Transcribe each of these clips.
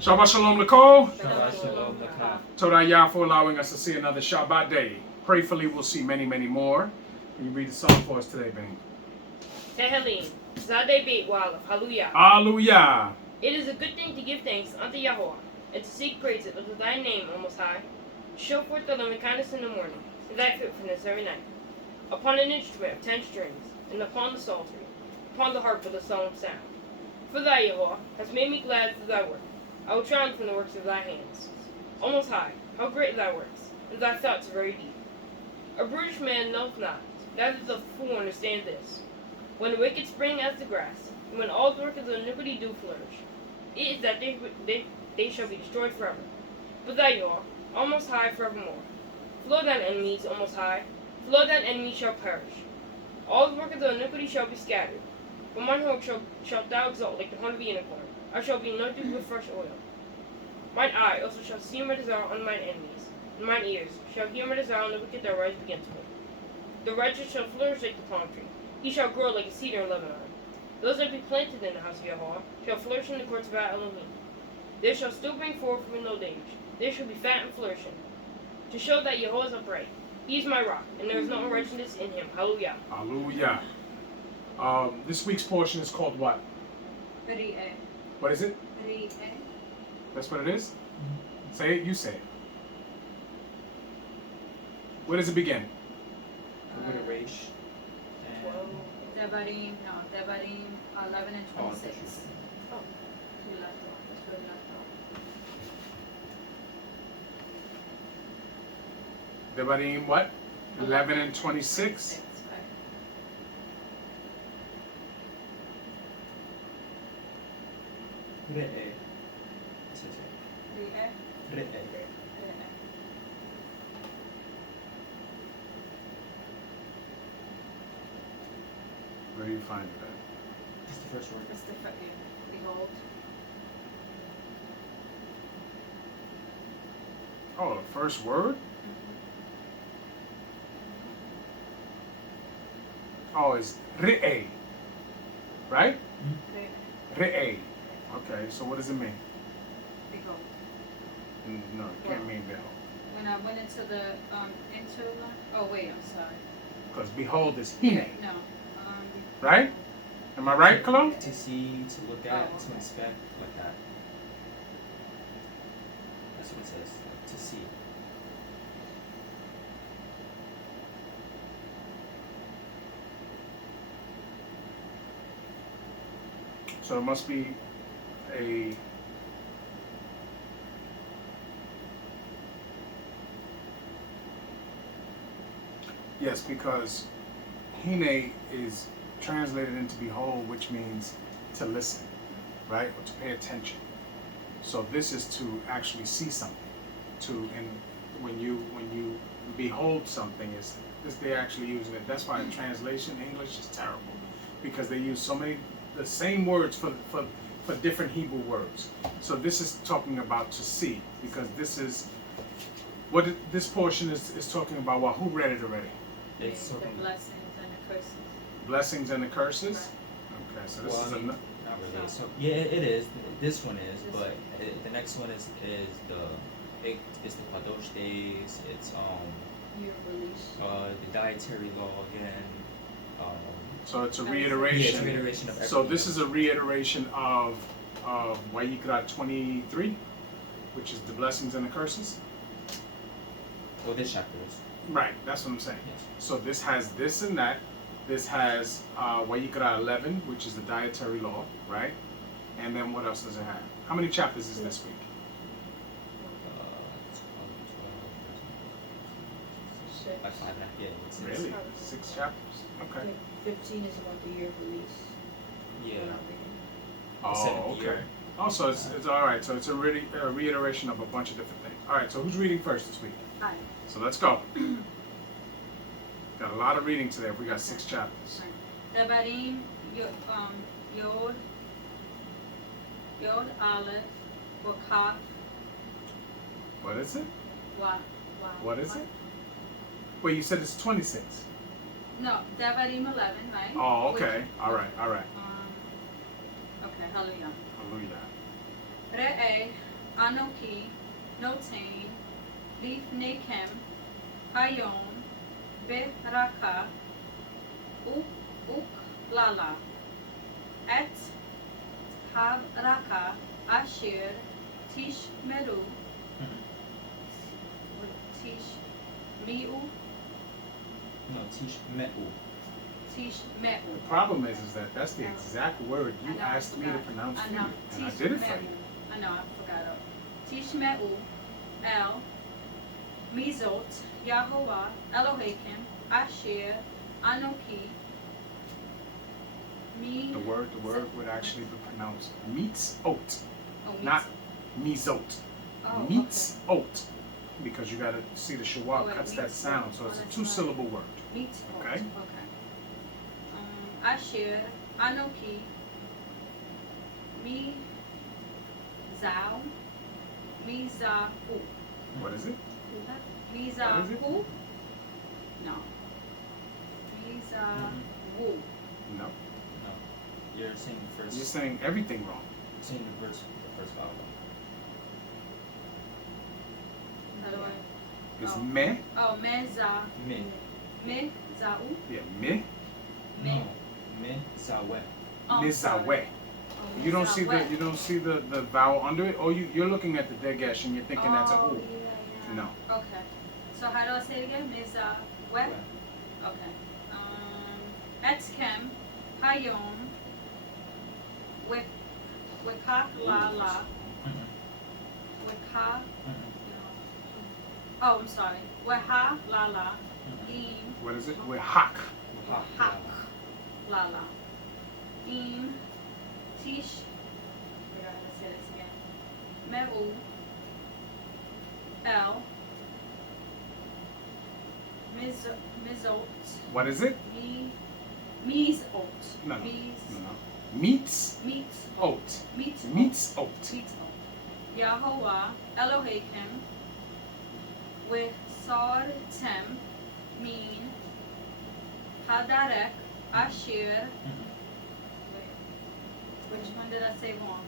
Shabbat Shalom Nicole. Shabbat Shalom Lakah. Todah Yah for allowing us to see another Shabbat day. Prayfully, we'll see many, many more. Can you read the song for us today, Ben? Tehillim, Zadeh Beit Walaf, Hallelujah. Hallelujah. It is a good thing to give thanks unto Yahweh, and to seek praises unto thy name, O Most High. To show forth thy loving kindness in the morning, and thy faithfulness every night. Upon an instrument of 10 strings, and upon the psaltery, upon the harp with a solemn sound. For thy, Yahweh, hast made me glad through thy work. I will triumph in the works of thy hands. O Most High, how great thy works, and thy thoughts are very deep. A brutish man knoweth not, neither the fool understand this. When the wicked spring as the grass, and when all the workers of iniquity do flourish, it is that they shall be destroyed forever. But thou, Yahweh, O Most High forevermore. Flow thine enemies, O Most High, flow thine enemies shall perish. All the workers of iniquity shall be scattered. But mine hope shalt thou exalt like the horn of a unicorn. I shall be anointed with fresh oil. Mine eye also shall see my desire on mine enemies, and mine ears shall hear my desire on the wicked that rise against me. The righteous shall flourish like the palm tree. He shall grow like a cedar in Lebanon. Those that be planted in the house of Yahweh shall flourish in the courts of our Elohim. They shall still bring forth from old age. They shall be fat and flourishing. To show that Yahweh is upright. He is my rock, and there is no unrighteousness in him. Hallelujah. Hallelujah. This week's portion is called what? Ri'eh. What is it? Ri'eh. That's what it is? Say it, you say it. Where does it begin? With a resh. Devarim, 11 and Oh, 26. Oh. We left off. That's where we left off. Devarim what? 11 and 26. Right. Re'eh. Ri'eh. Re'eh. Ri'eh. Where do you find it at? That's the first word. That's the behold. Oh, the first word? Oh, it's re'eh. Right? Re'eh. Okay, so what does it mean? Behold. No, it can't mean behold. When I went into the oh wait, I'm sorry. Because behold is hine. No. Right? Am I right, Cologne? To see, to look at, Oh, to okay. inspect, like that. That's what it says. To see. So it must be a yes, because hine is translated into behold, which means to listen, right, or to pay attention. So this is to actually see something. And when you behold something, is this they're actually using it. That's why translation in English is terrible, because they use so many the same words for different Hebrew words. So this is talking about to see, because this is what this portion is talking about. Well, who read it already? It's The talking. blessings and the curses. Blessings and the curses. Okay, so this Well, is I mean, a not really. So yeah, it is. This one is, but the next one is it's the Kadosh days. It's Year of release. the dietary law again. so it's a Yeah, reiteration. it's a reiteration of everything. So this is a reiteration of Vayikra 23, which is the blessings and the curses. Well, this chapter is. Right, that's what I'm saying. Yes. So this has this and that. This has Vayikra 11, which is the dietary law, right? And then what else does it have? How many chapters is this week? Like 5 and a half. Yeah. It's Really? 6 chapters? Okay. 15 is about the year of release. Yeah. We're not reading. Oh, seventh okay. year. Oh, so it's all right. So it's a reiteration of a bunch of different things. All right. So who's reading first this week? Hi. So let's go. Got a lot of reading today. We got 6 chapters. Devarim, Yod, Aleph, Wakaf, What is it? Wa. What is it? Wait, you said it's 26. No, Devarim 11, right? Oh, Which- okay. All right. Okay, hallelujah. Hallelujah. Re'eh, Anoki, Notain, Lifnekem, Hayon, Beraka, Uklala, Et Habraka, Asher, Tishmeru, Tishmiu, No, tish me'u. Tishmeu. The problem is that that's the exact word you I know, I asked me to forgot. pronounce for I you, know. and I did it for you. I know, I forgot it. Tishmeu, El, Mizot, Yahovah, Elohim, Asher, Anoki, Me. The word would actually be pronounced meets oat, Oh, not mizot. Oh, Meets oat, because you gotta see the Oh, shawal wait, cuts that meets sound, oat. so it's Oh, a that's 2-syllable word. Meat. Okay. Okay. Asher, Anoki, Mi, Zao, Mizahu. What is it? Mizahu? No. Mizahu. No. No. You're saying the first. You're saying everything wrong. saying the first vowel. How do I? It's Oh. me. Oh, Meza. Me. Mezau. Yeah, me. No. Me zawe. Oh, Mizawe. sorry. You don't see the Mizawe. the vowel under it, or you're looking at the degesh and you're thinking that's a Oh, u. yeah. No. Okay. So how do I say it again? Mizawe. Well, Okay. Etzkem, Hayom, Wekak Lala, Wekha. Oh, I'm sorry. Weha Lala, Im, What is it? We're hak. Hak Lala, Im, Tish. Wait, I gotta say this again. Me'u, El, Mizot, What is it? Mizot. No, no. Miz, No, no. Meets Meat, oat. meat, Meets oat. meat. Yahovah, Elohim, with Sod Tem, Mean, Hadarek, Asher. Wait, which one did I say wrong?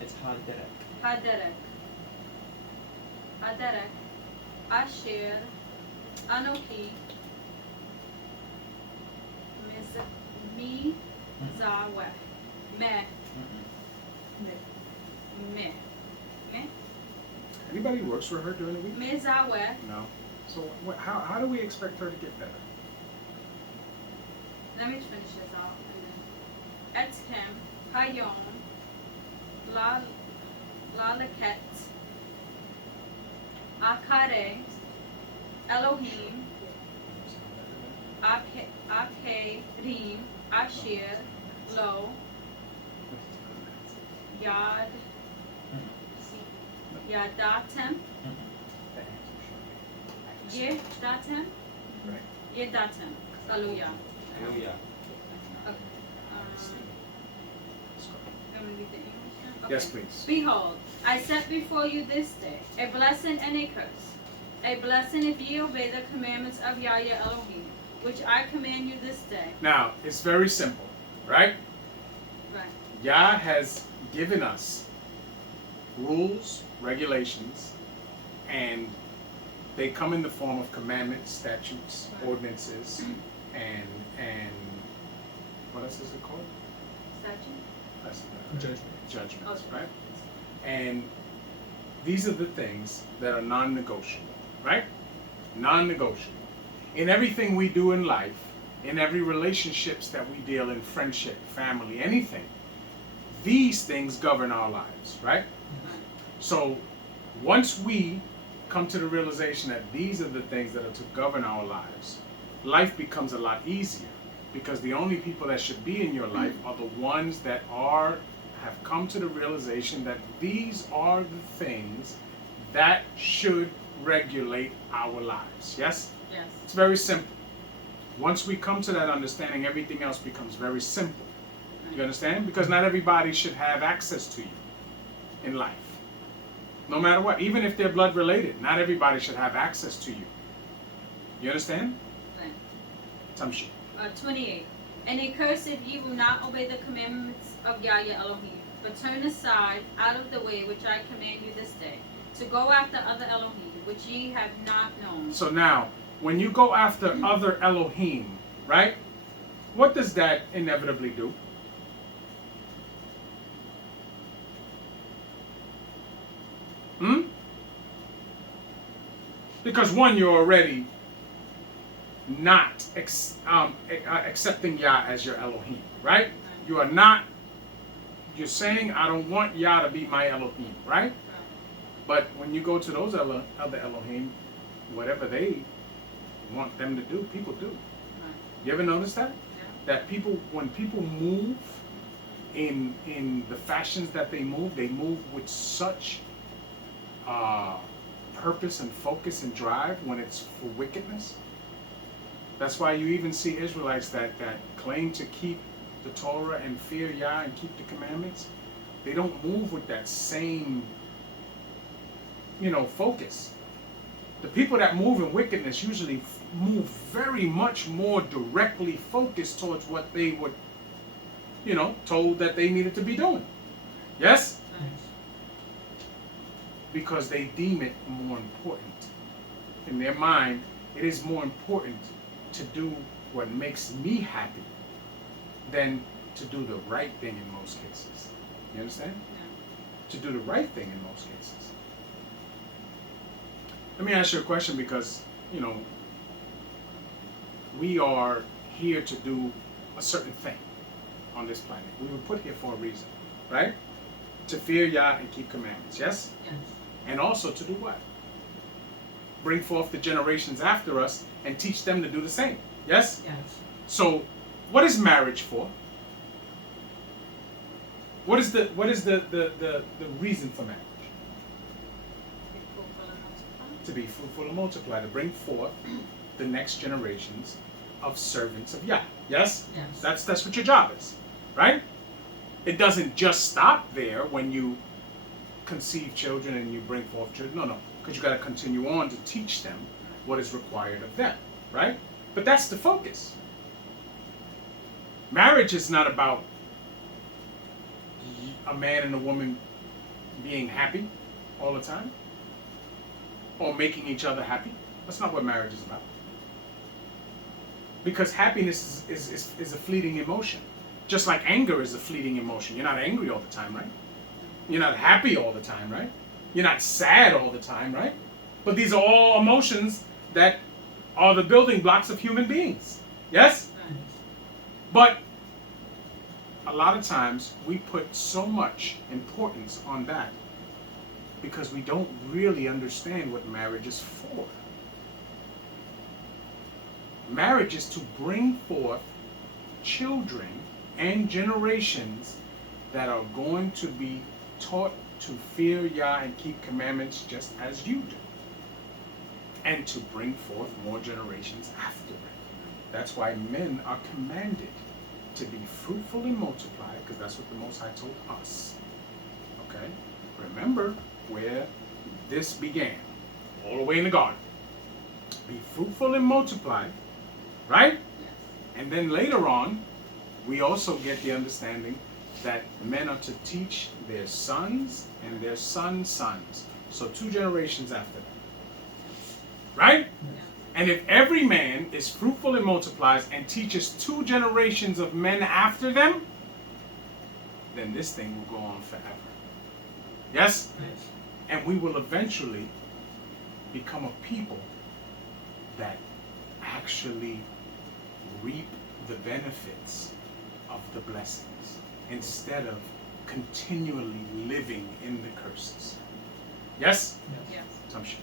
it's haderek. Haderek. Haderek, Asher, Anoki, Zaweh, Meh, Meh, Meh, Anybody works for her during the week? Mezaweh, No. So how do we expect her to get better? let me finish this out. And then, Ethem, Hayom, Lalaket, Akare, Elohim, Akerim, Asher, Lo, Yad, Yadatem, Yedatem, Right. Yedatem, Hallelujah. Hallelujah. Okay. Let me read the English now? Yes, Okay. please. Behold, I set before you this day a blessing and a curse. A blessing if ye obey the commandments of Yahweh Elohim, which I command you this day. Now, it's very simple, right? Right. Yah has given us rules, regulations, and they come in the form of commandments, statutes, Right. ordinances, and what else is it called? Statute? That's judgments, Okay. right? And these are the things that are non-negotiable, right? Non-negotiable. In everything we do in life, in every relationships that we deal in, friendship, family, anything, these things govern our lives, right? So once we come to the realization that these are the things that are to govern our lives, life becomes a lot easier, because the only people that should be in your life are the ones that have come to the realization that these are the things that should regulate our lives. Yes? Yes. It's very simple. Once we come to that understanding, everything else becomes very simple. You understand? Because not everybody should have access to you in life. No matter what. Even if they're blood related, not everybody should have access to you. You understand? Right. Tamshi. 28. And a curse if ye will not obey the commandments of Yahweh Elohim, but turn aside out of the way which I command you this day, to go after other Elohim, which ye have not known. So now, when you go after other Elohim, right? What does that inevitably do? Because one, you're already not accepting Yah as your Elohim, right? You are not. You're saying, I don't want Yah to be my Elohim, right? But when you go to those other Elohim, whatever they want them to do, people do. You ever notice that? Yeah. That people, when people move in the fashions that they move with such purpose and focus and drive when it's for wickedness. That's why you even see Israelites that claim to keep the Torah and fear Yah and keep the commandments. They don't move with that same, focus. The people that move in wickedness usually move very much more directly focused towards what they were, told that they needed to be doing. Yes? Because they deem it more important. In their mind, it is more important to do what makes me happy than to do the right thing in most cases. You understand? Yeah. To do the right thing in most cases. Let me ask you a question because, we are here to do a certain thing on this planet. We were put here for a reason, right? To fear Yah and keep commandments, yes? Yes. And also to do what? Bring forth the generations after us and teach them to do the same. Yes? Yes. So, what is marriage for? What is the reason for marriage? To be fruitful and multiply, to bring forth the next generations of servants of Yah. Yes? Yes. That's what your job is, right? It doesn't just stop there when you conceive children and you bring forth children. No, because you got to continue on to teach them what is required of them, right? But that's the focus. Marriage is not about a man and a woman being happy all the time or making each other happy. That's not what marriage is about. Because happiness is a fleeting emotion. Just like anger is a fleeting emotion. You're not angry all the time, right? You're not happy all the time, right? You're not sad all the time, right? But these are all emotions that are the building blocks of human beings. Yes? But a lot of times we put so much importance on that because we don't really understand what marriage is for. Marriage is to bring forth children and generations that are going to be taught to fear Yah and keep commandments just as you do. And to bring forth more generations after them. That's why men are commanded to be fruitful and multiply, because that's what the Most High told us. Okay? Remember where this began. All the way in the garden. Be fruitful and multiply. Right? Yes. And then later on, we also get the understanding that men are to teach their sons and their sons' sons. So 2 generations after them. Right? Yeah. And if every man is fruitful and multiplies and teaches 2 generations of men after them, then this thing will go on forever. Yes? Yes. And we will eventually become a people that actually reap the benefits of the blessings instead of continually living in the curses. Yes? Yes. Tamshi.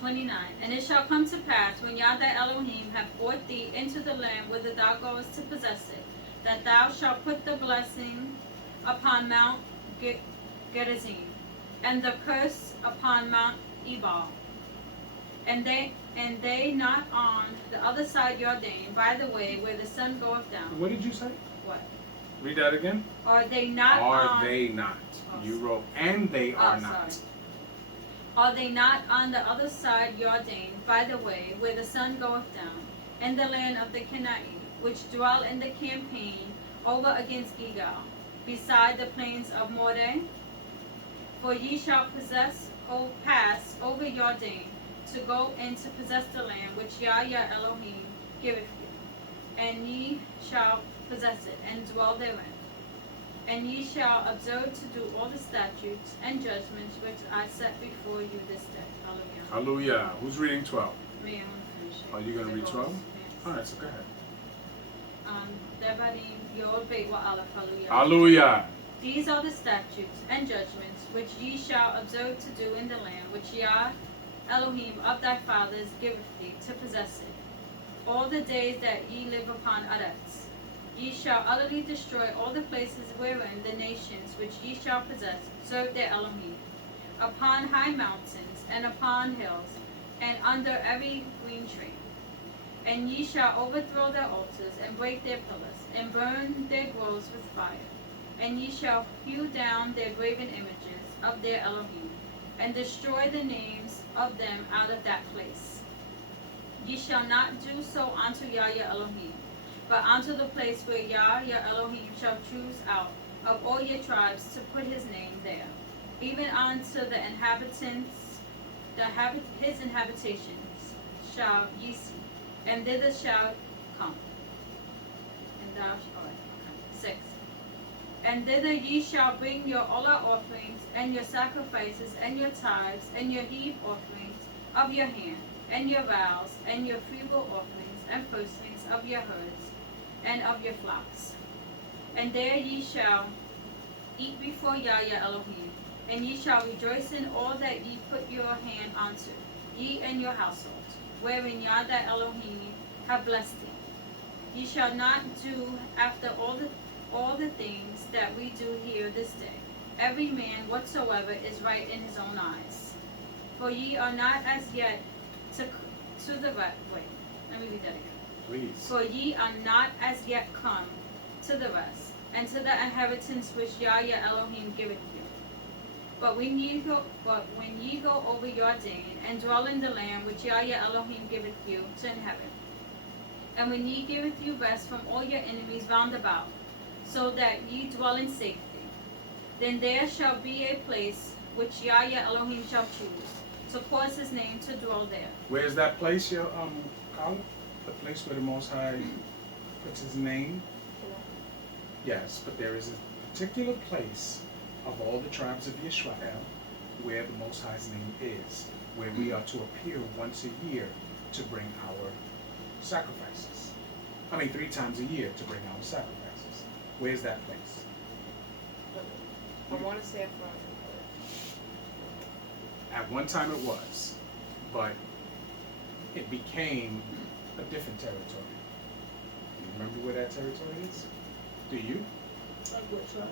29. And it shall come to pass, when Yah thy Elohim hath brought thee into the land whither thou goest to possess it, that thou shalt put the blessing upon Mount Gerizim, and the curse upon Mount Ebal, and they not on the other side Jordan, by the way where the sun goeth down. What did you say? What? Read that again. Are they not Are on? they not? Oh, You wrote, and they are not. Sorry. Are they not on the other side Jordan, by the way where the sun goeth down, in the land of the Canaanite, which dwell in the campaign over against Gilgal? beside the plains of Moreh. For ye shall pass over Jordan, to go in to possess the land which Yah your Elohim giveth you, and ye shall possess it, and dwell therein. And ye shall observe to do all the statutes and judgments which I set before you this day. Hallelujah. Hallelujah. Who's reading 12? Me, I'm gonna finish it. Are you gonna read It 12? goes, yes. Alright, so go ahead. Devarim Yod Beit wa Aleph. Hallelujah. Hallelujah. These are the statutes and judgments which ye shall observe to do in the land which Yah Elohim of thy fathers giveth thee to possess it, all the days that ye live upon Eretz. Ye shall utterly destroy all the places wherein the nations which ye shall possess serve their Elohim, upon high mountains and upon hills, and under every green tree. And ye shall overthrow their altars, and break their pillars, and burn their groves with fire. And ye shall hew down their graven images of their Elohim, and destroy the names of them out of that place. Ye shall not do so unto Yah your Elohim, but unto the place where Yah your Elohim shall choose out of all your tribes to put his name there, even unto the inhabitants, his inhabitations shall ye see, and thither shall come. And thou shalt, 6. And thither ye shall bring your olah offerings, and your sacrifices, and your tithes, and your heave offerings of your hand, and your vows, and your freewill offerings, and firstlings of your herds, and of your flocks. And there ye shall eat before Yah your Elohim, and ye shall rejoice in all that ye put your hand unto, ye and your household, wherein Yah thy Elohim have blessed thee. Ye shall not do after all the things that we do here this day. Every man whatsoever is right in his own eyes. For ye are not as yet to the right way. Let me read that again. Please. For ye are not as yet come to the rest, and to the inheritance which Yah your Elohim giveth you. But when ye go over Jordan, and dwell in the land which Yah your Elohim giveth you to inherit, and when ye giveth you rest from all your enemies round about, so that ye dwell in safety, then there shall be a place which Yah your Elohim shall choose, to cause his name to dwell there. Where's that place, Carla? The place where the Most High puts his name? Yes, but there is a particular place of all the tribes of Israel where the Most High's name is, where we are to appear once a year to bring our sacrifices. 3 times a year to bring our sacrifices. Where's that place? I want to say it from. At one time it was, but it became a different territory. Do you remember where that territory is? Do you? Like what tribe?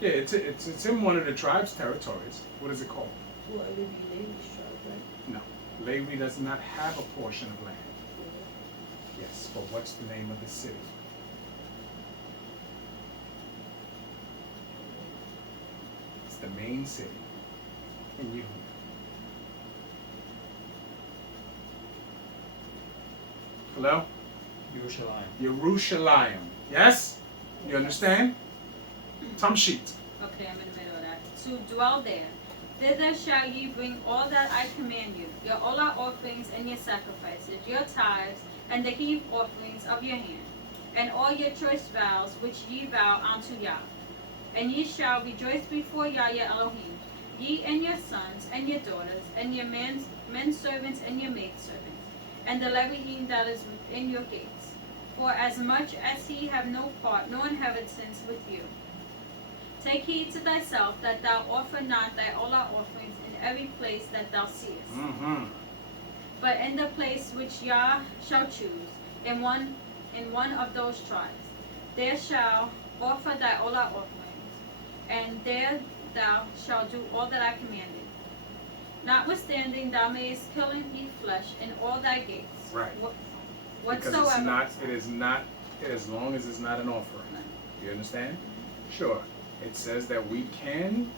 Yeah, it's in one of the tribes' territories. What is it called? Well, it would be Levi's tribe, right? No. Levi does not have a portion of land. Yes, but what's the name of the city? It's the main city in Yehuda. Hello? Yerushalayim. Yerushalayim. Yes? You understand? Tamshit. Okay, I'm in the middle of that. To dwell there. Thither shall ye bring all that I command you, your olah offerings and your sacrifices, your tithes, and the heave offerings of your hand, and all your choice vows which ye vow unto Yah. And ye shall rejoice before Yah your Elohim, ye and your sons and your daughters, and your men servants and your maidservants, and the Levihim that is within your gates. For as much as he have no part, no inheritance with you. Take heed to thyself that thou offer not thy olah offerings in every place that thou seest, but in the place which Yah shall choose, in one of those tribes. There shall offer thy olah offerings, and there thou shalt do all that I commanded. Notwithstanding, thou mayest kill and eat flesh in all thy gates. Right. Whatsoever. Because it is not, as long as it's not an offering. You understand? Sure. It says that we can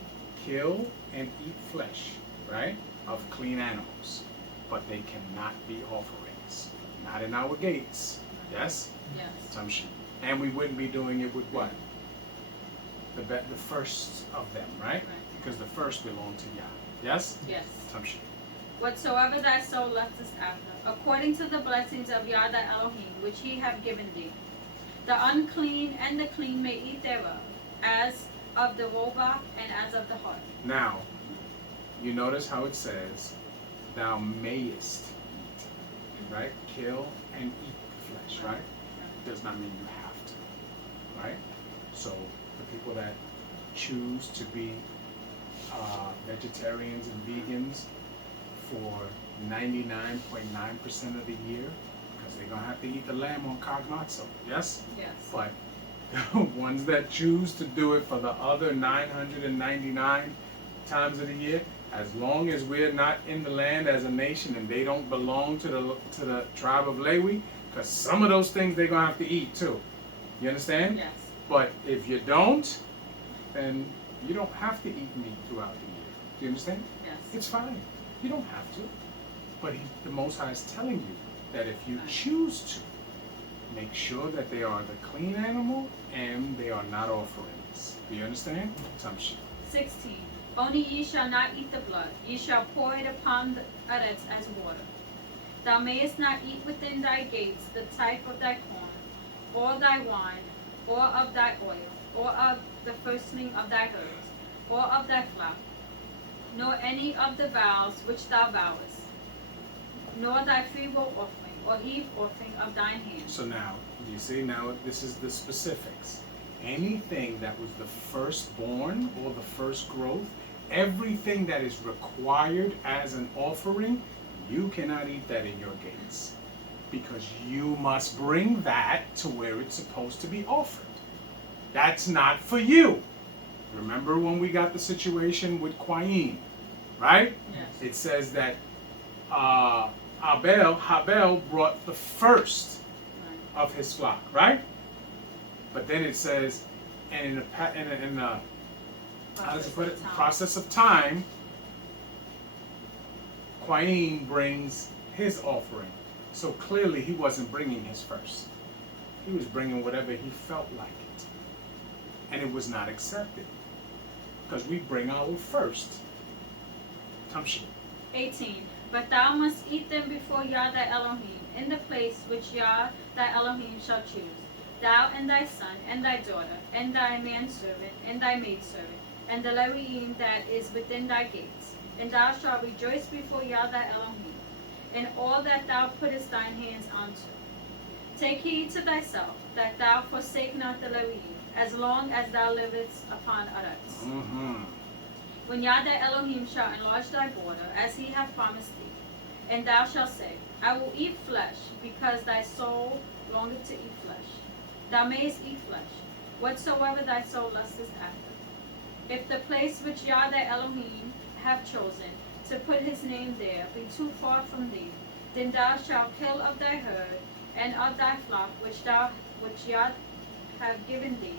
kill and eat flesh, right, of clean animals, but they cannot be offerings. Not in our gates. Yes? Yes. Tamshit. And we wouldn't be doing it with what? the first of them, right? Because the first belong to Yah. Yes? Yes. Tamshi. Whatsoever thy soul lusteth after, according to the blessings of Yah thy Elohim, which he hath given thee. The unclean and the clean may eat thereof, as of the robach and as of the heart. Now, you notice how it says, thou mayest eat, right? Kill and eat the flesh, right? Does not mean you have to, right? So the people that choose to be vegetarians and vegans for 99.9% of the year, because they're going to have to eat the lamb on Kagmatso, yes? Yes. But the ones that choose to do it for the other 999 times of the year, as long as we're not in the land as a nation and they don't belong to the tribe of Lewi, because some of those things they're going to have to eat too. You understand? Yes. But if you don't, then you don't have to eat meat throughout the year. Do you understand? Yes. It's fine. You don't have to. But the Most High is telling you that if you choose to, make sure that they are the clean animal and they are not offerings. Do you understand? Tamshi. 16. Only ye shall not eat the blood, ye shall pour it upon the udders as water. Thou mayest not eat within thy gates the type of thy corn, or thy wine, or of thy oil, or of the firstling of thy herds, or of thy flock, nor any of the vows which thou vowest, nor thy freewill offering, or heave offering of thine hand. So now, you see, now this is the specifics. Anything that was the firstborn or the first growth, everything that is required as an offering, you cannot eat that in your gates. Because you must bring that to where it's supposed to be offered. That's not for you. Remember when we got the situation with Qaim, right? Yes. It says that Habel brought the first of his flock, right? But then it says, and in the how does it put it? Process of time, Qaim brings his offering. So clearly he wasn't bringing his first. He was bringing whatever he felt like it. And it was not accepted. Because we bring our first. Tamshi. 18. But thou must eat them before Yah thy Elohim, in the place which Yah thy Elohim shall choose. Thou and thy son, and thy daughter, and thy manservant, and thy maidservant, and the Leviim that is within thy gates. And thou shalt rejoice before Yah thy Elohim, in all that thou puttest thine hands unto. Take heed to thyself, that thou forsake not the Leviim, as long as thou livest upon earth. Mm-hmm. When Yah thy Elohim shall enlarge thy border, as he hath promised thee, and thou shalt say, I will eat flesh, because thy soul longeth to eat flesh. Thou mayest eat flesh, whatsoever thy soul lusteth after. If the place which Yah thy Elohim hath chosen to put his name there be too far from thee, then thou shalt kill of thy herd and of thy flock which Yah hath given thee,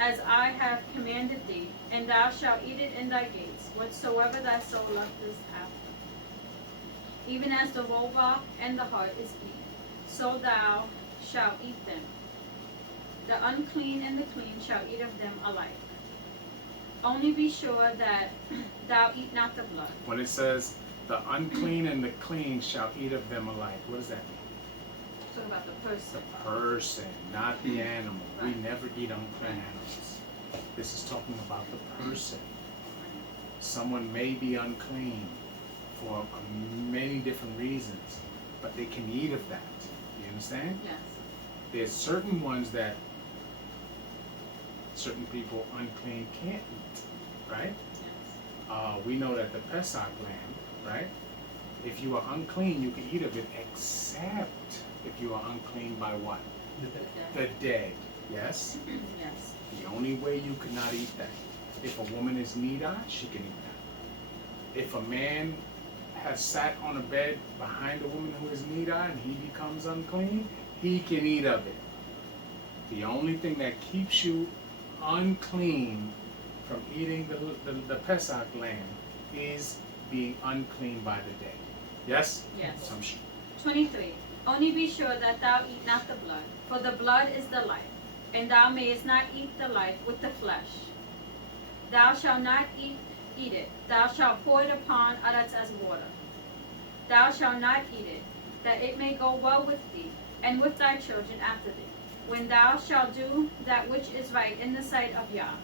as I have commanded thee, and thou shalt eat it in thy gates, whatsoever thy soul lusteth after. Even as the robach and the hart is eaten, so thou shalt eat them. The unclean and the clean shall eat of them alike. Only be sure that thou eat not the blood. When it says, the unclean and the clean shall eat of them alike, what does that mean? Talk about the person. The person, not the animal. We Right. never eat unclean Right. animals. This is talking about the person. Someone may be unclean for many different reasons, but they can eat of that. You understand? Yes. There's certain ones that certain people unclean can't eat, right? Yes. We know that the Pesach lamb, right? If you are unclean, you can eat of it, except if you are unclean by what? Okay. The dead, yes? Yes. The only way you cannot eat that. If a woman is nida, she can eat that. If a man has sat on a bed behind a woman who is nida and he becomes unclean, he can eat of it. The only thing that keeps you unclean from eating the Pesach lamb is being unclean by the day. Yes? Yes. 23. 23. Only be sure that thou eat not the blood, for the blood is the life, and thou mayest not eat the life with the flesh. Thou shalt not eat it. Thou shalt pour it upon others as water. Thou shalt not eat it, that it may go well with thee, and with thy children after thee, when thou shalt do that which is right in the sight of Yah.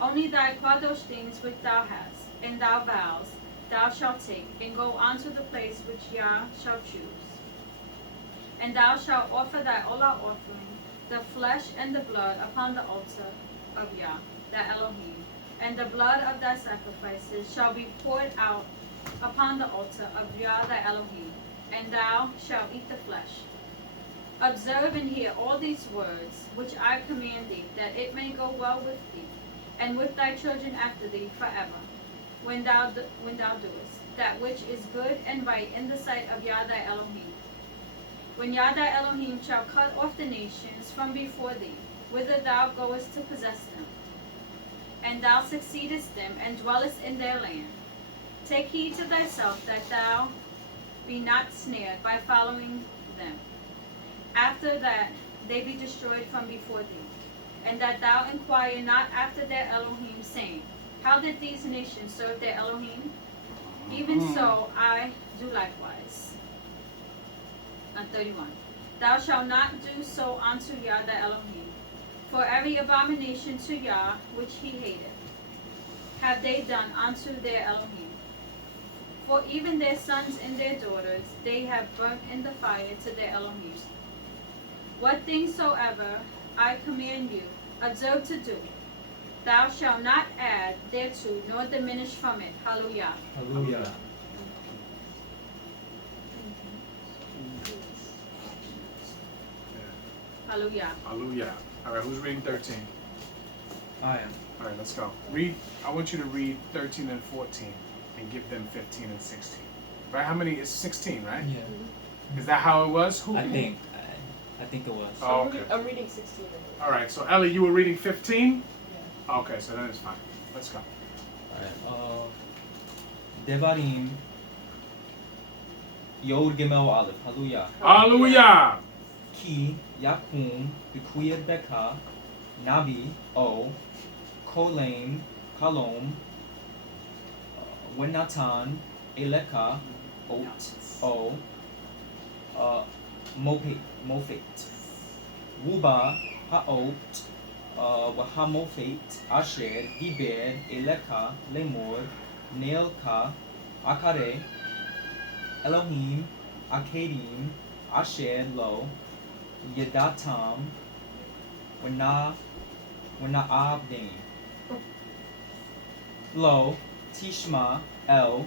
Only thy kadosh things which thou hast, and thy vows, thou shalt take, and go unto the place which Yah shall choose. And thou shalt offer thy olah offering, the flesh and the blood upon the altar of Yah, thy Elohim, and the blood of thy sacrifices shall be poured out upon the altar of Yah, thy Elohim, and thou shalt eat the flesh. Observe and hear all these words which I command thee, that it may go well with thee, and with thy children after thee forever, when thou doest that which is good and right in the sight of Yah, thy Elohim. When Yah, thy Elohim shall cut off the nations from before thee, whither thou goest to possess them, and thou succeedest them, and dwellest in their land. Take heed to thyself that thou be not snared by following them, after that they be destroyed from before thee, and that thou inquire not after their Elohim, saying, how did these nations serve their Elohim? Even so I do likewise. 31. Thou shalt not do so unto Yah, thy Elohim, for every abomination to Yah which he hateth have they done unto their Elohim. For even their sons and their daughters they have burnt in the fire to their Elohim. What things soever I command you, observe to do. Thou shalt not add thereto, nor diminish from it. Hallelujah. Hallelujah. Hallelujah. Hallelujah. All right, who's reading 13? I am. All right, let's go. I want you to read 13 and 14 and give them 15 and 16. Right? How many? It's 16, right? Yeah. Is that how it was? Who? I think it was. Oh, okay. I'm reading 16. All right, so Ellie, you were reading 15? Yeah. Okay, so then it's fine. Let's go. Alright. Devarim. Yod Gimel Aleph. Hallelujah. Hallelujah. Ki Yakum Bikuya Beka Nabi O Kolem Kalom Wenatan Eleka Ot O Mofet Wuba Haot Wahamofet Asher Diber Eleka Lemor Neelka Akare Elohim Akedim Asher Lo Yedatam Abdin Lo Tishma El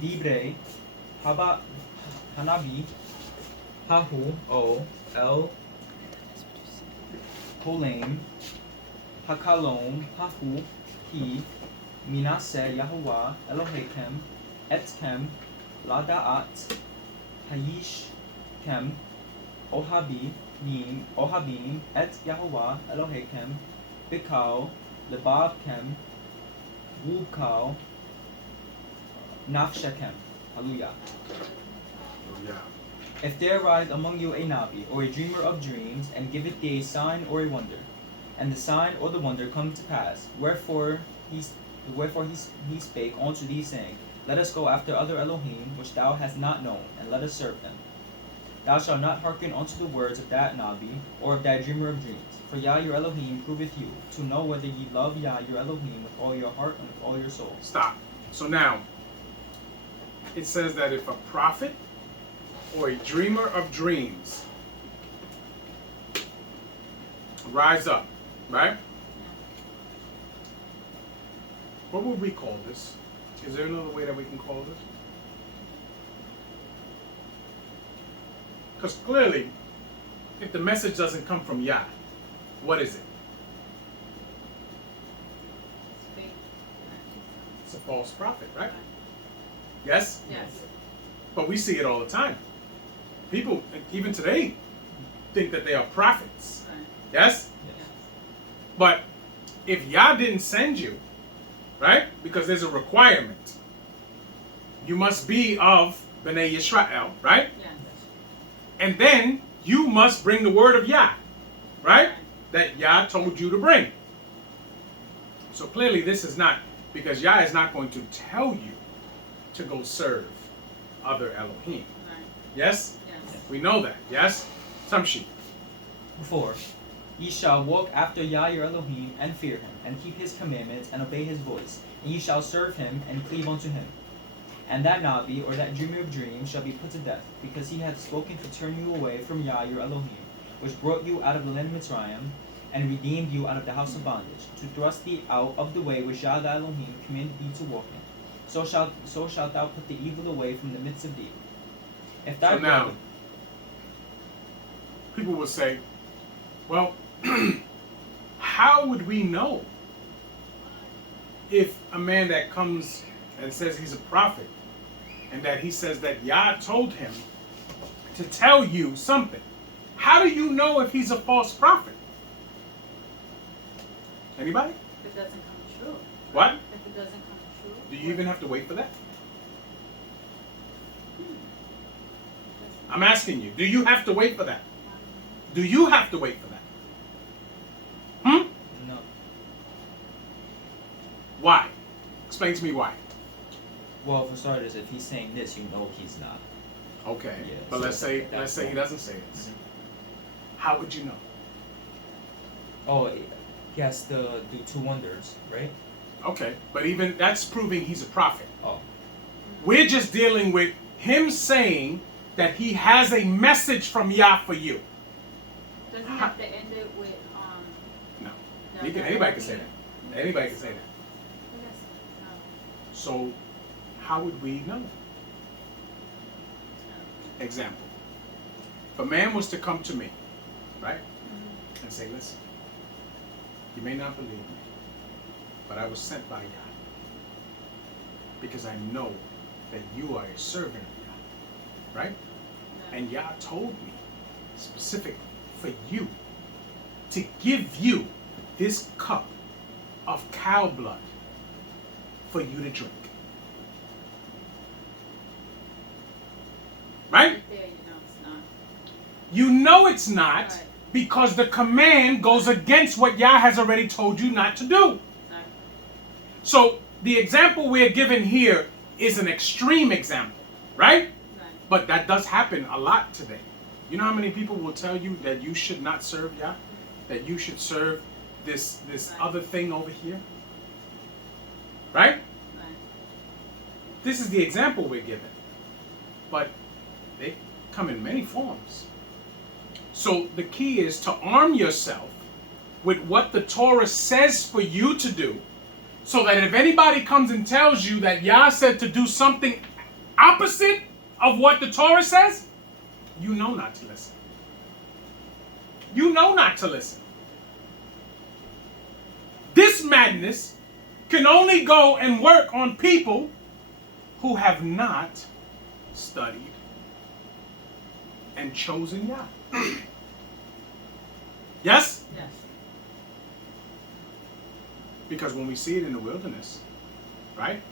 Dibre Haba Hanabi Hahu O El Kolem Hakalom Hahu Ki Minase Yahuwah Elohechem Etkem Ladaat Hayish Kem Ohabim et Yahuwah Elohechem Bikal Lebab Kem Wubkal Nafshekem. Hallelujah. Hallelujah. If there arise among you a Nabi, or a dreamer of dreams, and giveth thee a sign or a wonder, and the sign or the wonder come to pass, wherefore he spake unto thee, saying, let us go after other Elohim, which thou hast not known, and let us serve them. Thou shalt not hearken unto the words of that Nabi, or of that dreamer of dreams. For Yah your Elohim proveth you, to know whether ye love Yah your Elohim with all your heart and with all your soul. Stop. So now, it says that if a prophet or a dreamer of dreams rise up, right? What would we call this? Is there another way that we can call this? Because clearly, if the message doesn't come from Yah, what is it? It's a false prophet, right? Yes? Yes. But we see it all the time. People, even today, think that they are prophets. Right. Yes? Yes. But if Yah didn't send you, right? Because there's a requirement. You must be of Bnei Yisrael, right? Yes. And then you must bring the word of Yah, right? That Yah told you to bring. So clearly this is not, because Yah is not going to tell you to go serve other Elohim. Right. Yes? Yes. We know that, yes? Samshi. 4. Ye shall walk after Yah your Elohim, and fear him, and keep his commandments, and obey his voice. And ye shall serve him, and cleave unto him. And that Navi, or that dreamer of dreams, shall be put to death, because he hath spoken to turn you away from Yah your Elohim, which brought you out of the land of Mitzrayim, and redeemed you out of the house of bondage, to thrust thee out of the way which Yah thy Elohim commanded thee to walk in. So shalt thou put the evil away from the midst of thee. If thy So now, brother- people will say, well, how would we know if a man that comes and says he's a prophet and that he says that Yah told him to tell you something? How do you know if he's a false prophet? Anybody? If it doesn't come true. What? If it doesn't come true. Do you even have to wait for that? I'm asking you, do you have to wait for that? Do you have to wait for that? No. Why? Explain to me why. Well, for starters, if he's saying this, you know he's not. Okay. Yeah, But so let's say that's he why. doesn't say this. How would you know? Oh, he has to do 2 wonders, right? Okay. But even that's proving he's a prophet. Oh. We're just dealing with him saying that he has a message from Yah for you. Doesn't he have to end it with No. the- Anybody can say that. Anybody can say that. Yes. No. So how would we know? Example. If a man was to come to me, right, and say, listen, you may not believe me, but I was sent by Yah because I know that you are a servant of Yah, right? And Yah told me specifically for you to give you this cup of cow blood for you to drink. Right? Right there, you know it's not. You know it's not Right. because the command goes against what Yah has already told you not to do. Right. So the example we're given here is an extreme example, right? Right. But that does happen a lot today. You know how many people will tell you that you should not serve Yah? That you should serve this Right. other thing over here? Right? Right. This is the example we're given. But they come in many forms. So the key is to arm yourself with what the Torah says for you to do, so that if anybody comes and tells you that Yah said to do something opposite of what the Torah says, you know not to listen. You know not to listen. This madness can only go and work on people who have not studied and chosen Yah. Yes? Yes. Because when we see it in the wilderness, right?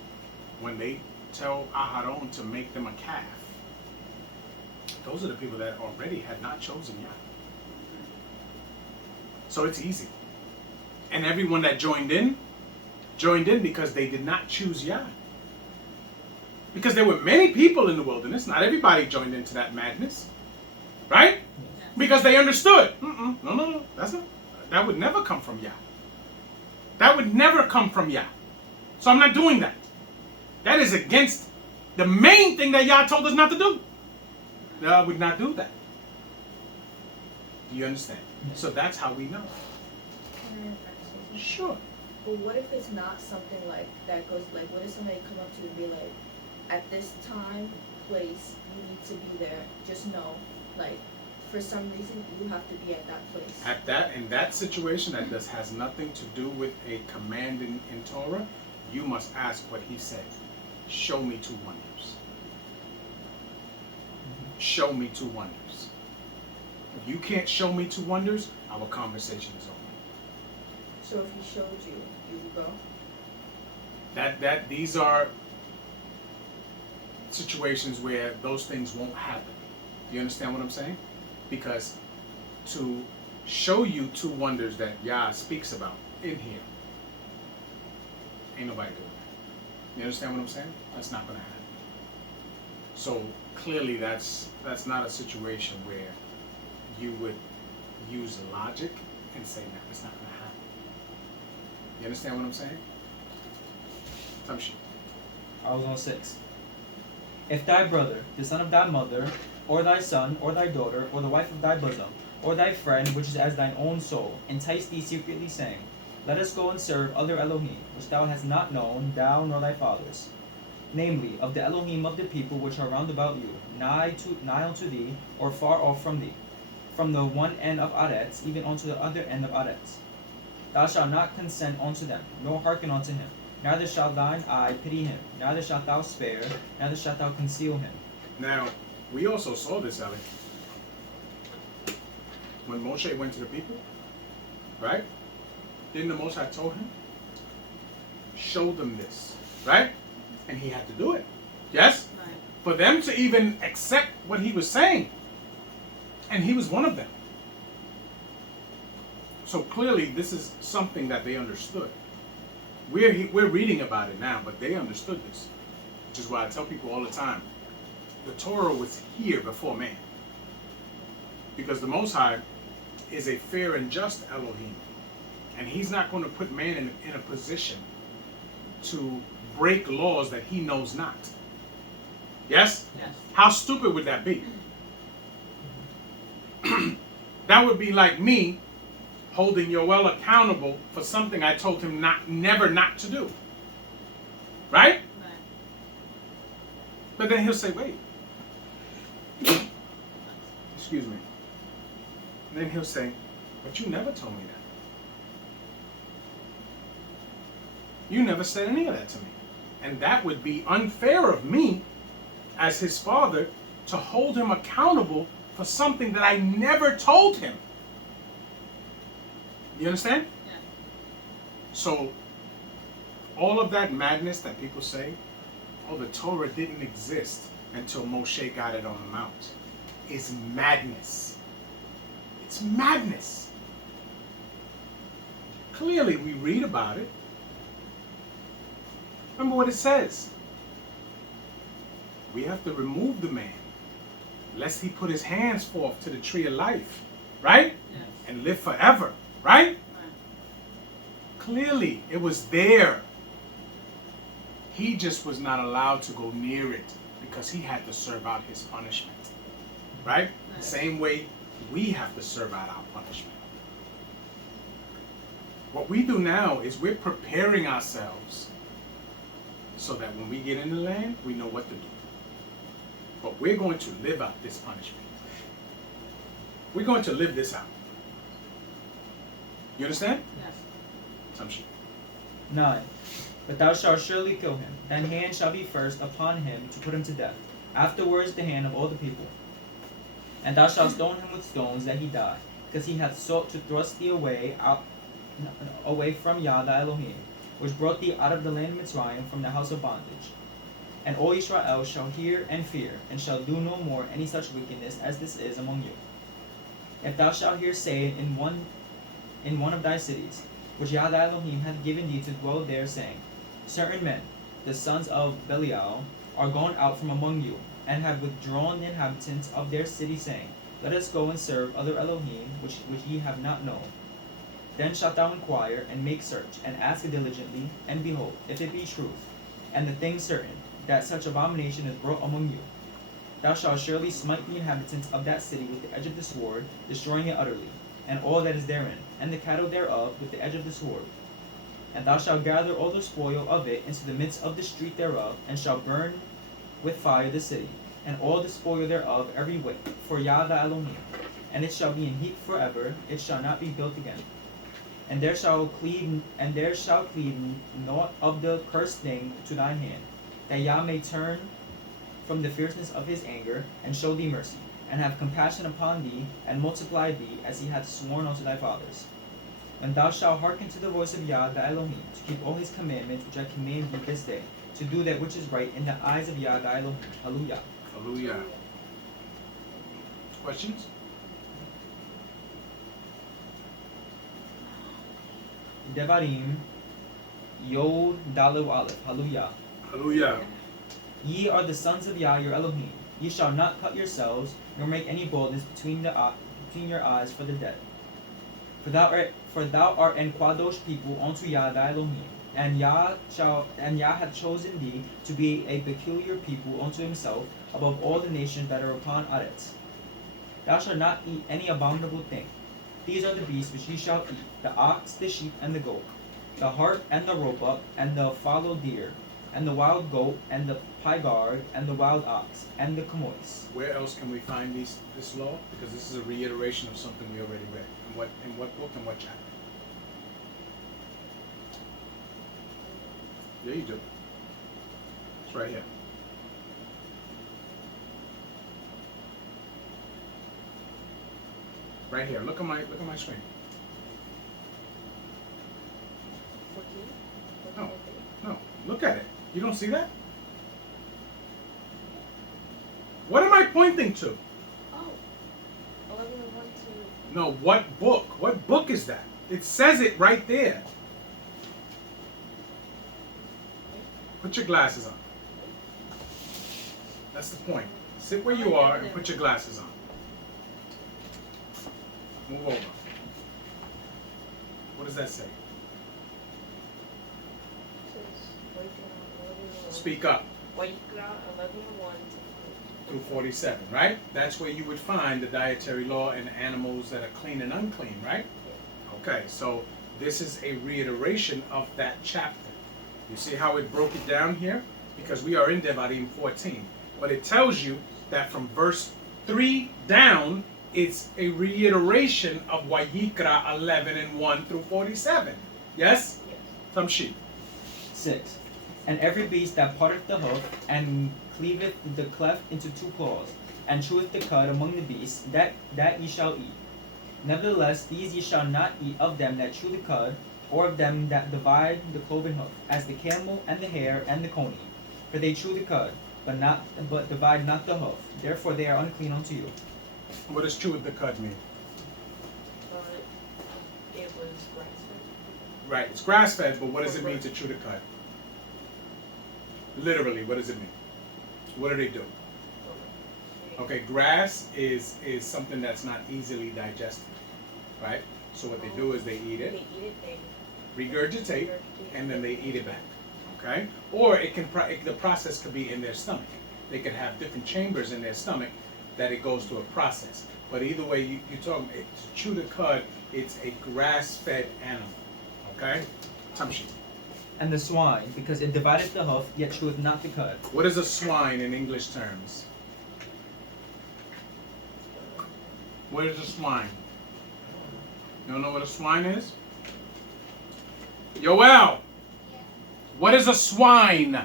When they tell Aharon to make them a calf, those are the people that already had not chosen Yah. So it's easy. And everyone that joined in because they did not choose Yah. Because there were many people in the wilderness. Not everybody joined into that madness. Right? Because they understood. No. That would never come from Yah. That would never come from Yah. So I'm not doing that. That is against the main thing that Yah told us not to do. I would not do that. Do you understand? So that's how we know. Can I ask something? Sure. But what if it's not something like that goes, like, what if somebody come up to you and be like, at this time, place, you need to be there, just know, like, for some reason, you have to be at that place. In that situation, that has nothing to do with a command in Torah, you must ask what he said. Show me 2 wonders. Show me 2 wonders. If you can't show me 2 wonders, our conversation is over. So if he showed you, you would go? These are situations where those things won't happen. Do you understand what I'm saying? Because to show you 2 wonders that Yah speaks about in here. Ain't nobody doing that. You understand what I'm saying? That's not going to happen. So clearly that's not a situation where you would use logic and say that it's not going to happen. You understand what I'm saying? Tamshi. I was on 6. If thy brother, the son of thy mother, or thy son, or thy daughter, or the wife of thy bosom, or thy friend, which is as thine own soul, entice thee secretly, saying, Let us go and serve other Elohim, which thou hast not known, thou nor thy fathers, namely, of the Elohim of the people which are round about you, nigh unto thee, or far off from thee, from the one end of Aretz, even unto the other end of Aretz. Thou shalt not consent unto them, nor hearken unto him, neither shall thine eye pity him, neither shalt thou spare, neither shalt thou conceal him. Now, we also saw this, Ellie. When Moshe went to the people, right? Didn't the Most High told him? Show them this, right? And he had to do it. Yes? Right. For them to even accept what he was saying. And he was one of them. So clearly this is something that they understood. We're reading about it now, but they understood this. Which is why I tell people all the time, the Torah was here before man. Because the Most High is a fair and just Elohim. And he's not going to put man in a position to break laws that he knows not. Yes? Yes. How stupid would that be? That would be like me holding Yoel accountable for something I told him never not to do. Right? Right. But then he'll say, wait. Excuse me. And then he'll say, but you never told me that. You never said any of that to me. And that would be unfair of me as his father to hold him accountable for something that I never told him. You understand? Yeah. So, all of that madness that people say, oh, the Torah didn't exist until Moshe got it on the mount, is madness. It's madness. Clearly, we read about it. Remember what it says. We have to remove the man, lest he put his hands forth to the tree of life, right? Yes. And live forever, right? Right. Clearly, it was there. He just was not allowed to go near it because he had to serve out his punishment, right? Right. The same way we have to serve out our punishment. What we do now is we're preparing ourselves so that when we get in the land, we know what to do. But we're going to live out this punishment. We're going to live this out. You understand? Yes. Some shit. 9. But thou shalt surely kill him. Thine hand shall be first upon him to put him to death. Afterwards the hand of all the people. And thou shalt stone him with stones that he die, because he hath sought to thrust thee away from Yah thy Elohim, which brought thee out of the land of Mitzrayim from the house of bondage. And all Israel shall hear and fear, and shall do no more any such wickedness as this is among you. If thou shalt hear say in one of thy cities, which Yah thy Elohim hath given thee to dwell there, saying, Certain men, the sons of Belial, are gone out from among you, and have withdrawn the inhabitants of their city, saying, Let us go and serve other Elohim, which ye have not known. Then shalt thou inquire, and make search, and ask diligently, and behold, if it be truth, and the thing certain, that such abomination is brought among you, thou shalt surely smite the inhabitants of that city with the edge of the sword, destroying it utterly, and all that is therein, and the cattle thereof with the edge of the sword. And thou shalt gather all the spoil of it into the midst of the street thereof, and shalt burn with fire the city, and all the spoil thereof every way, for Yah thy Elohim. And it shall be in heap forever, it shall not be built again. And there shall cleave naught of the cursed thing to thine hand, that Yah may turn from the fierceness of his anger, and show thee mercy, and have compassion upon thee, and multiply thee, as he hath sworn unto thy fathers. And thou shalt hearken to the voice of Yah thy Elohim, to keep all his commandments which I command thee this day, to do that which is right in the eyes of Yah thy Elohim. Hallelujah. Hallelujah. Questions? Devarim, Yod Dalu Aleph. Hallelujah. Hallelujah. Ye are the sons of Yah, your Elohim. Ye shall not cut yourselves, nor make any boldness between your eyes for the dead. For thou art an Kwadosh people unto Yah thy Elohim, and Yah hath chosen thee to be a peculiar people unto himself above all the nations that are upon Aretz. Thou shalt not eat any abominable thing. These are the beasts which ye shall eat: the ox, the sheep, and the goat, the hart, and the roebuck, and the fallow deer, and the wild goat, and the pygard, and the wild ox, and the chamois. Where else can we find this law? Because this is a reiteration of something we already read. In what book and what chapter? Yeah, you do. It's right here. Right here. Look at my screen. 14? No. No. Look at it. You don't see that? What am I pointing to? Oh. 11 and 1 to... No, what book? What book is that? It says it right there. Put your glasses on. That's the point. Sit where you are and put your glasses on. Move over. What does that say? Speak up. Wayikra 11 and 1 Through 47, right? That's where you would find the dietary law and animals that are clean and unclean, right? Okay, so this is a reiteration of that chapter. You see how it broke it down here? Because we are in Devarim 14. But it tells you that from verse 3 down, it's a reiteration of Wayikra 11 and 1 through 47. Yes? Tamshi. 6. And every beast that parteth the hoof, and cleaveth the cleft into two claws, and cheweth the cud among the beasts, that ye shall eat. Nevertheless, these ye shall not eat of them that chew the cud, or of them that divide the cloven hoof, as the camel, and the hare, and the coney. For they chew the cud, but divide not the hoof. Therefore they are unclean unto you. What does chew the cud mean? It was grass-fed. Right, it's grass-fed, but what does it mean to chew the cud? Literally, what does it mean? What do they do? Okay, grass is something that's not easily digested, right? So what they do is they eat They it, eat it, they regurgitate, and then they eat it back, okay? Or the process could be in their stomach. They could have different chambers in their stomach that it goes through a process. But either way, you're talking, to chew the cud, it's a grass-fed animal, okay? Tamshi. And the swine, because it divideth the hoof, yet cheweth not the cud. What is a swine in English terms? What is a swine? You don't know what a swine is? Yoel! What is a swine?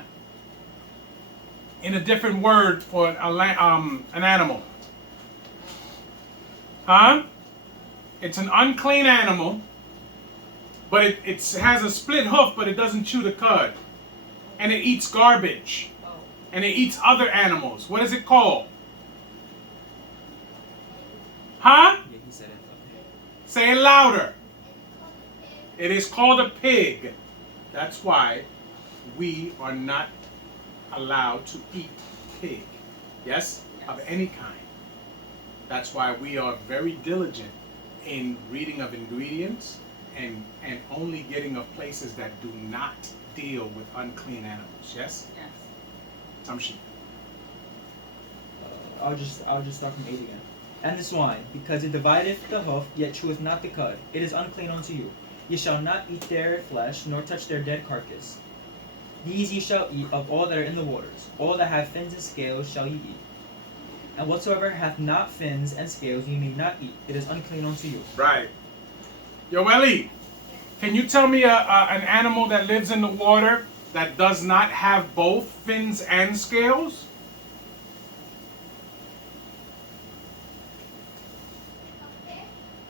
In a different word for an animal. Huh? It's an unclean animal, but it has a split hoof, but it doesn't chew the cud. And it eats garbage. And it eats other animals. What is it called? Huh? Yeah, he said it. Say it louder. It is called a pig. That's why we are not allowed to eat pig. Yes? Of any kind. That's why we are very diligent in reading of ingredients and only getting of places that do not deal with unclean animals. Yes? Yes. Tamshi. I'll just start from 8 again. And the swine, because it divideth the hoof, yet cheweth not the cud, it is unclean unto you. Ye shall not eat their flesh, nor touch their dead carcass. These ye shall eat of all that are in the waters. All that have fins and scales shall ye eat. And whatsoever hath not fins and scales ye may not eat. It is unclean unto you. Right. Yoeli, can you tell me an animal that lives in the water that does not have both fins and scales?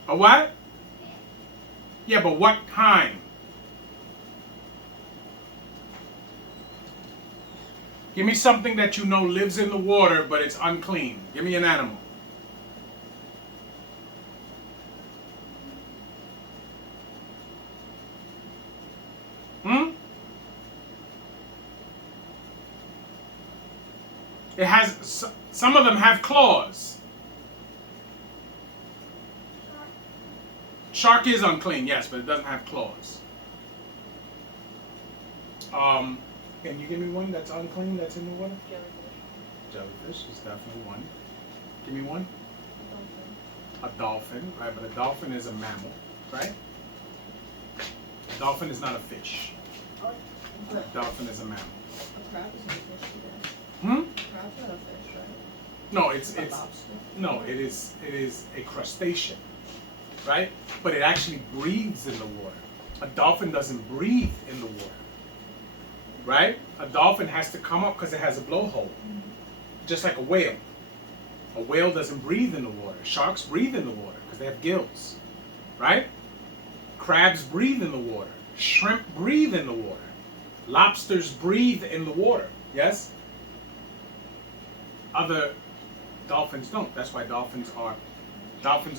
A what? Yeah, but what kind? Give me something that you know lives in the water, but it's unclean. Give me an animal. It has some of them have claws. Shark is unclean, yes, but it doesn't have claws. Can you give me one that's unclean that's in the water? Jellyfish is definitely one. Give me one. A dolphin, right? But a dolphin is a mammal, right? A dolphin is not a fish. A dolphin is a mammal. A crab is not a fish either. Hmm? Crab's not a fish, right? No, it's A lobster. no, it is a crustacean, right? But it actually breathes in the water. A dolphin doesn't breathe in the water, right? A dolphin has to come up because it has a blowhole, just like a whale. A whale doesn't breathe in the water. Sharks breathe in the water because they have gills, right? Crabs breathe in the water. Shrimp breathe in the water. Lobsters breathe in the water. Yes? Other dolphins don't. That's why dolphins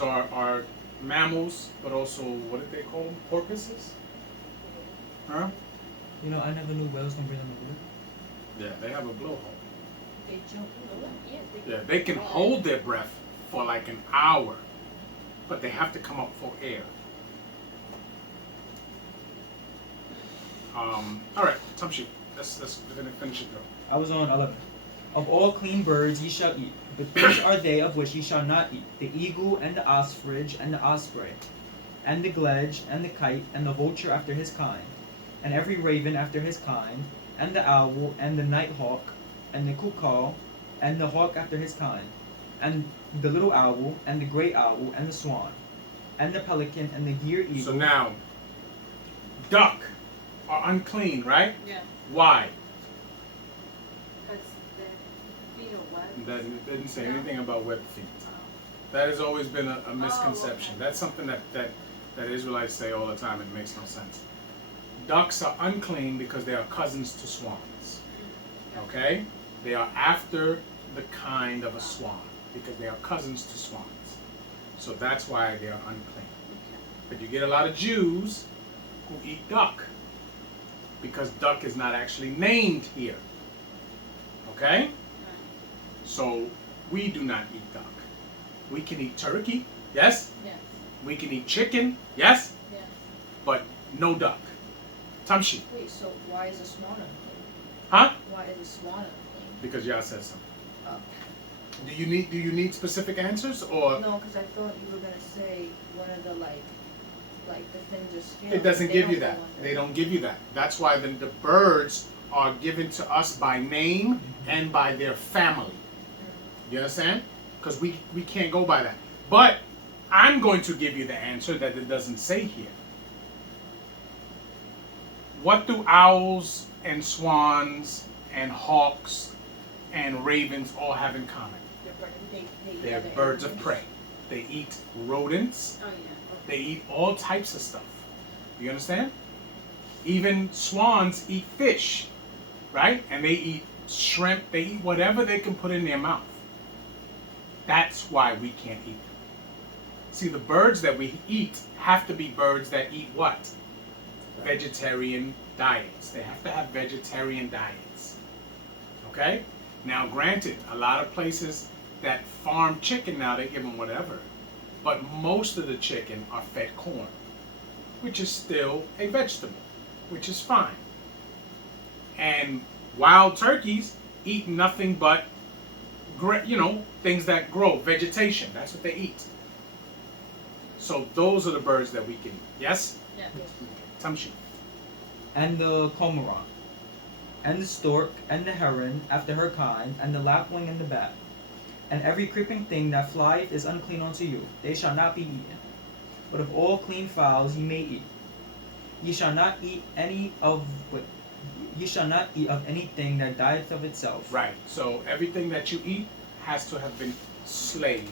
are mammals, but also, what did they call them? Porpoises? Huh? You know, I never knew whales don't breathe in the water. Yeah, they have a blowhole. They jump. Yeah, they can hold their breath for like an hour, but they have to come up for air. All right, Tumshi, let's finish it though. I was on 11. Of all clean birds ye shall eat, but these are they of which ye shall not eat: the eagle, and the ostrich, and the osprey, and the gledge, and the kite, and the vulture after his kind, and every raven after his kind, and the owl, and the nighthawk, and the cuckoo, and the hawk after his kind, and the little owl, and the great owl, and the swan, and the pelican, and the gear eagle. So now, duck are unclean, right? Yeah. Why? Because their feet are wet. That didn't say anything about webbed feet. That has always been a misconception. okay. That's something that Israelites say all the time. It makes no sense. Ducks are unclean because they are cousins to swans. Okay? They are after the kind of a swan because they are cousins to swans. So that's why they are unclean. But you get a lot of Jews who eat duck because duck is not actually named here. Okay? So we do not eat duck. We can eat turkey, yes? Yes. We can eat chicken, yes? Yes. But no duck. Tamshi. Wait, so why is a swan unclean? Huh? Why is a swan unclean? Because y'all said so. Oh. Do you need specific answers or No, because I thought you were gonna say one of the like the fins or scales. it doesn't They give don't you go that. under. They don't give you that. That's why the birds are given to us by name and by their family. You understand? Because we can't go by that. But I'm going to give you the answer that it doesn't say here. What do owls and swans and hawks and ravens all have in common? They They're birds of prey. They eat rodents. Oh, yeah. They eat all types of stuff. You understand? Even swans eat fish, right? And they eat shrimp. They eat whatever they can put in their mouth. That's why we can't eat them. See, the birds that we eat have to be birds that eat what? Vegetarian diets. They have to have vegetarian diets. Okay? Now, granted, a lot of places that farm chicken now, they give them whatever. But most of the chicken are fed corn, which is still a vegetable, which is fine. And wild turkeys eat nothing but, things that grow, vegetation. That's what they eat. So those are the birds that we can eat. Yes? Yeah. Tamshi. And the cormorant, and the stork, and the heron after her kind, and the lapwing, and the bat. And every creeping thing that flieth is unclean unto you; they shall not be eaten. But of all clean fowls ye may eat. Ye shall not eat Ye shall not eat of anything that dieth of itself. Right. So everything that you eat has to have been slain.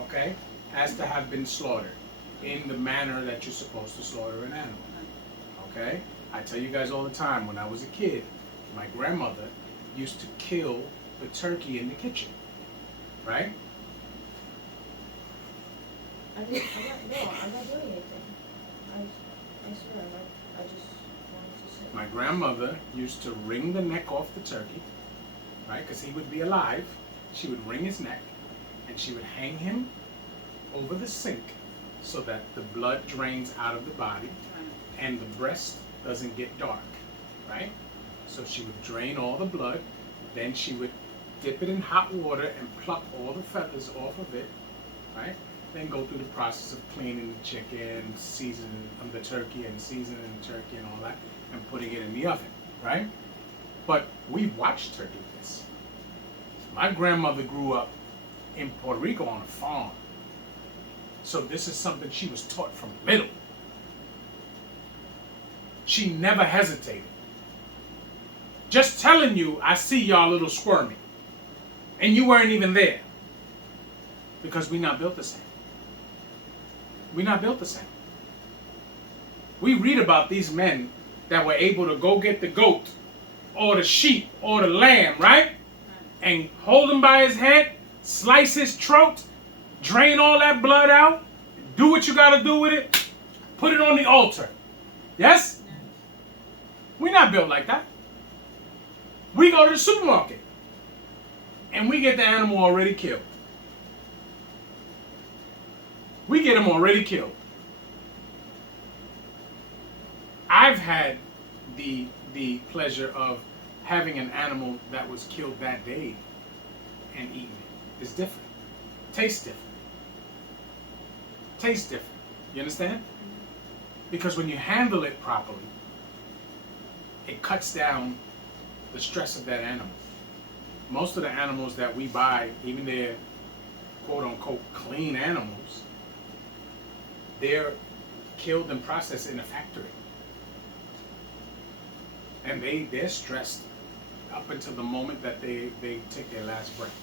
Okay? Has to have been slaughtered in the manner that you're supposed to slaughter an animal. Okay? I tell you guys all the time, when I was a kid, my grandmother used to kill the turkey in the kitchen. Right? I'm not doing anything. I swear, I just wanted to say. My grandmother used to wring the neck off the turkey, right? Because he would be alive. She would wring his neck, and she would hang him over the sink so that the blood drains out of the body and the breast doesn't get dark, right? So she would drain all the blood, then she would dip it in hot water and pluck all the feathers off of it, right? Then go through the process of cleaning the chicken, seasoning the turkey and seasoning the turkey and all that, and putting it in the oven, right? But we watched her do this. My grandmother grew up in Puerto Rico on a farm. So this is something she was taught from little. She never hesitated. Just telling you, I see y'all a little squirmy. And you weren't even there. Because we not built the same. We not built the same. We read about these men that were able to go get the goat or the sheep or the lamb, right? And hold him by his head, slice his throat, drain all that blood out, do what you got to do with it, put it on the altar. Yes? We're not built like that. We go to the supermarket and we get the animal already killed. We get them already killed. I've had the pleasure of having an animal that was killed that day and eating it. It's different. Tastes different. Tastes different. You understand? Because when you handle it properly, it cuts down the stress of that animal. Most of the animals that we buy, even they're quote unquote clean animals, they're killed and processed in a factory. And they're stressed up until the moment that they take their last breath.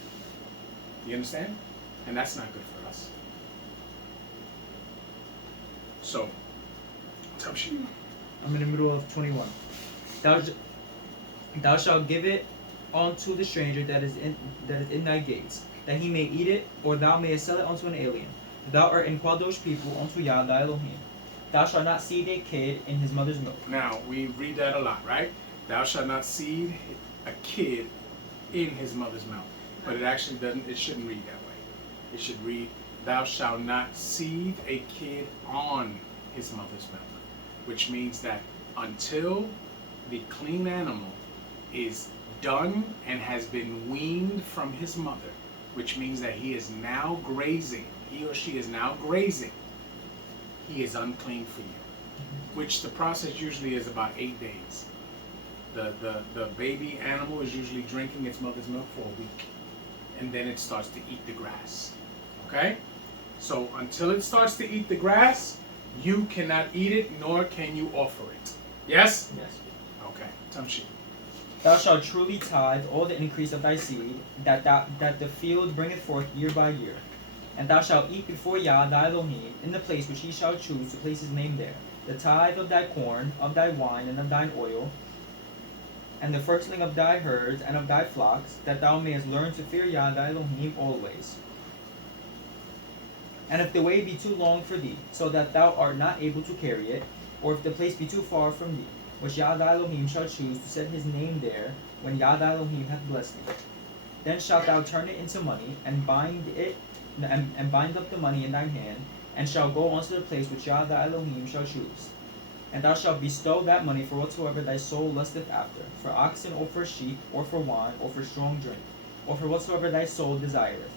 You understand? And that's not good for us. So, Tamshi. I'm in the middle of 21. Thou shalt give it unto the stranger that is in thy gates, that he may eat it, or thou mayest sell it unto an alien. Thou art in Quadosh people unto Yah thy Elohim. Thou shalt not seed a kid in his mother's milk. Now, we read that a lot, right? Thou shalt not seed a kid in his mother's mouth. But it actually doesn't, it shouldn't read that way. It should read, thou shalt not seed a kid on his mother's milk. Which means that until the clean animal is done and has been weaned from his mother, which means that he is now grazing, he or she is now grazing, he is unclean for you. Which the process usually is about 8 days. The baby animal is usually drinking its mother's milk for a week. And then it starts to eat the grass. Okay? So until it starts to eat the grass, you cannot eat it, nor can you offer it. Yes? Yes. Okay. Tamshi. Thou shalt truly tithe all the increase of thy seed, that the field bringeth forth year by year. And thou shalt eat before Yah thy Elohim, in the place which he shall choose to place his name there, the tithe of thy corn, of thy wine, and of thine oil, and the firstling of thy herds and of thy flocks, that thou mayest learn to fear Yah thy Elohim always. And if the way be too long for thee, so that thou art not able to carry it, or if the place be too far from thee, which Yah thy Elohim shall choose to set his name there, when Yah thy Elohim hath blessed thee, then shalt thou turn it into money, and bind up the money in thine hand, and shall go unto the place which Yah thy Elohim shall choose. And thou shalt bestow that money for whatsoever thy soul lusteth after, for oxen, or for sheep, or for wine, or for strong drink, or for whatsoever thy soul desireth.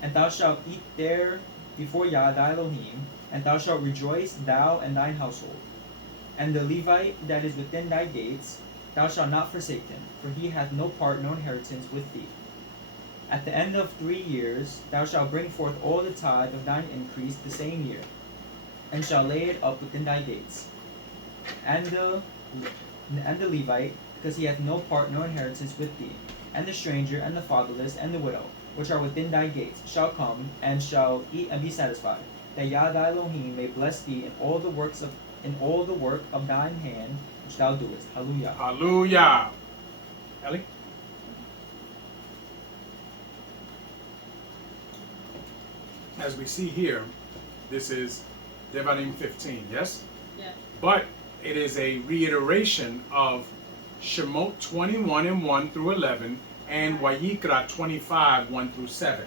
And thou shalt eat there before Yah thy Elohim, and thou shalt rejoice, thou and thine household. And the Levite that is within thy gates, thou shalt not forsake him, for he hath no part nor inheritance with thee. At the end of 3 years thou shalt bring forth all the tithe of thine increase the same year, and shalt lay it up within thy gates. And the Levite, because he hath no part nor inheritance with thee, and the stranger, and the fatherless, and the widow, which are within thy gates, shall come, and shall eat and be satisfied, that Yah thy Elohim may bless thee in all the work of thine hand which thou doest. Hallelujah. Hallelujah. Ellie? As we see here, this is Devarim 15, yes? Yes. But it is a reiteration of Shemot 21 and 1 through 11 and Wayikra 25, 1 through 7.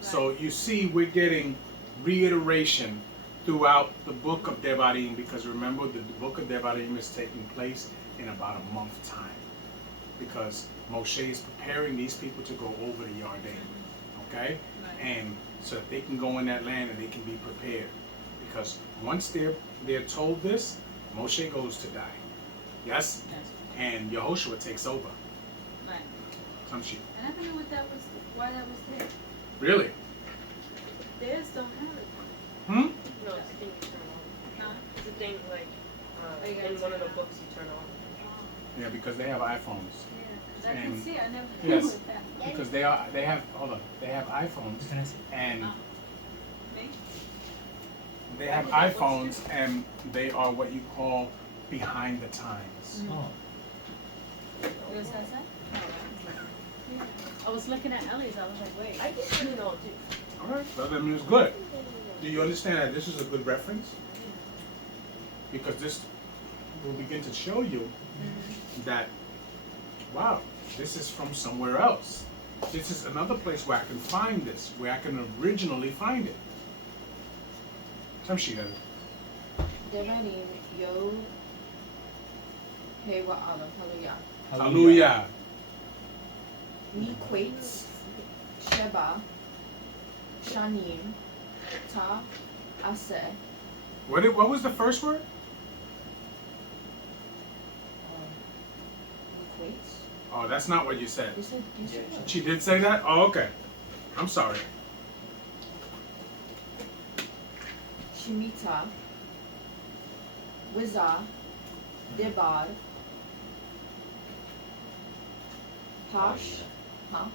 So you see, we're getting reiteration throughout the book of Devarim, because remember, the book of Devarim is taking place in about a month's time, because Moshe is preparing these people to go over the Yarden, okay? Right. And so that they can go in that land and they can be prepared. Because once they're told this, Moshe goes to die. Yes? Yes. And Yehoshua takes over. Right. Some shit. And I don't know what that was, why that was there. Really? Theirs don't have it. Hmm? No, it's the thing you turn on. Huh? It's the thing like Oh, you gotta in one of turn the it on. books you turn on. Yeah, because they have iPhones. Yeah, 'cause I can And- see, I never yes. knew what that. Because they have iPhones, Can I see? and Me? they have iPhones, and they are what you call behind the times. Oh. Yours has that? I was looking at Ellie's, I was like, wait. I just really know too. All right, well, I mean, it's good. Do you understand that this is a good reference? Because this will begin to show you that, wow, this is from somewhere else. This is another place where I can find this, where I can originally find it. Some she does. Devarim Yo Hewa Aleph. Hallelujah. Hallelujah. Miquates Sheba Shanim Ta Aseh. What was the first word? Miquates? Oh, that's not what you said. You said what? She did say that? Oh, okay. I'm sorry. Shemitah Wizah Debar Pash. Huh?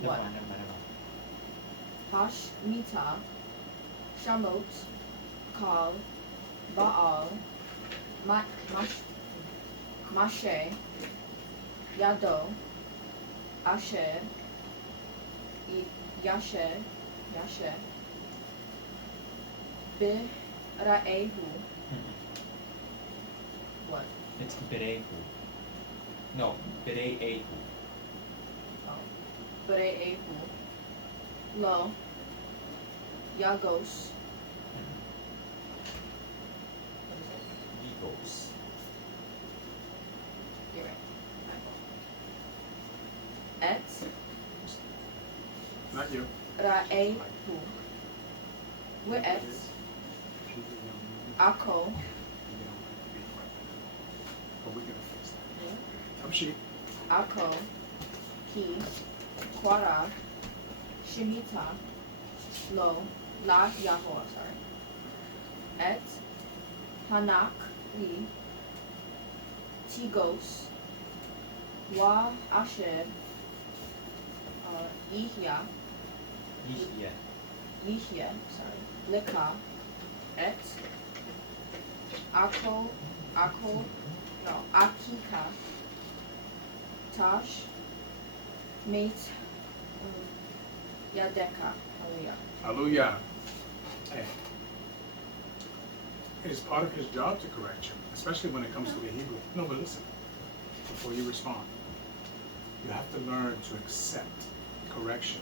Never What? mind, never mind, never mind. Pash Mita Shamot Kal Baal Mashe Yado Asher Yasher Biraehu. What? It's Berehu. No, Berehu. Biraehu Lo Yagos. What is it? Egos. You're right. Et Not you. Raehu. We're et Ako. But we're gonna fix that. Some she. Ako, Ki, Quara, Shemitah, Lo, La Yahweh, sorry. Et, Hanak, Li, Tigos, Wa Asher, Yihya, Yihya. sorry. Lika, Et, Ako, Akika, Tash, Mate, Yadeka. Hallelujah. Hallelujah. Hey. It is part of his job to correct you, especially when it comes to the Hebrew. No, but listen, before you respond, you have to learn to accept correction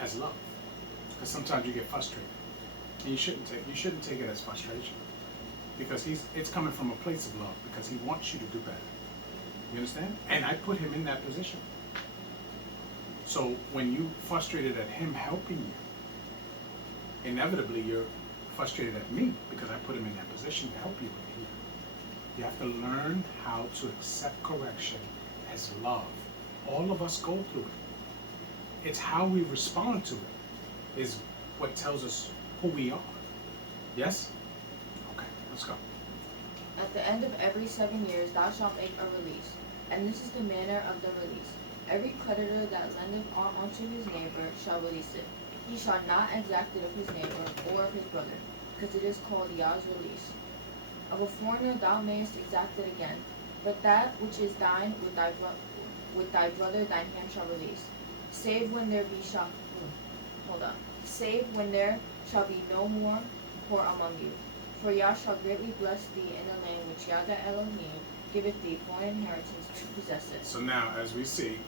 as love. Because sometimes you get frustrated. And you shouldn't take it as frustration. Because it's coming from a place of love, because he wants you to do better. You understand? And I put him in that position. So when you frustrated at him helping you, inevitably you're frustrated at me because I put him in that position to help you with it. You have to learn how to accept correction as love. All of us go through it. It's how we respond to it is what tells us who we are. Yes? Okay, let's go. At the end of every 7 years thou shalt make a release, and this is the manner of the release. Every creditor that lendeth aught unto his neighbor shall release it. He shall not exact it of his neighbor or of his brother, because it is called Yah's release. Of a foreigner thou mayest exact it again, but that which is thine with thy brother thine hand shall release. Save when there shall be no more poor among you. For Yah shall greatly bless thee in the land which Yah the Elohim giveth thee for an inheritance to possess it. So now, as we see,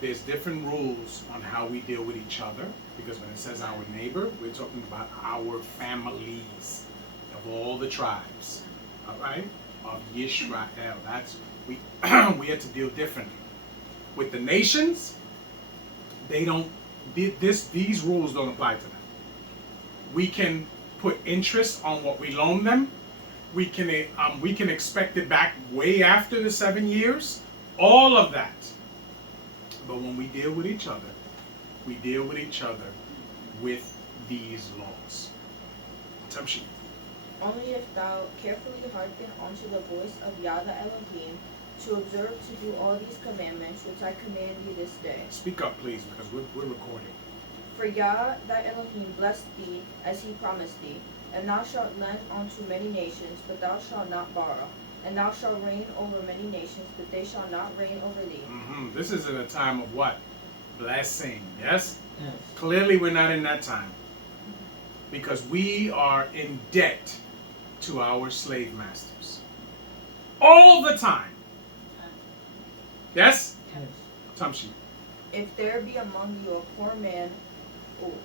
there's different rules on how we deal with each other, because when it says our neighbor, we're talking about our families of all the tribes, all right, of Yisrael. That's we we have to deal differently. With the nations, they don't. These rules don't apply to them. We can put interest on what we loan them. We can expect it back way after the 7 years. All of that. But when we deal with each other, we deal with each other with these laws. Tamshi. Only if thou carefully hearken unto the voice of Yah the Elohim, to observe to do all these commandments which I command thee this day. Speak up, please, because we're recording. For Yah thy Elohim blessed thee as he promised thee, and thou shalt lend unto many nations, but thou shalt not borrow. And thou shalt reign over many nations, but they shall not reign over thee. This is in a time of what? Blessing, yes? Yes. Clearly we're not in that time. Because we are in debt to our slave masters. All the time. Yes? Yes. Tamshi. If there be among you a poor man,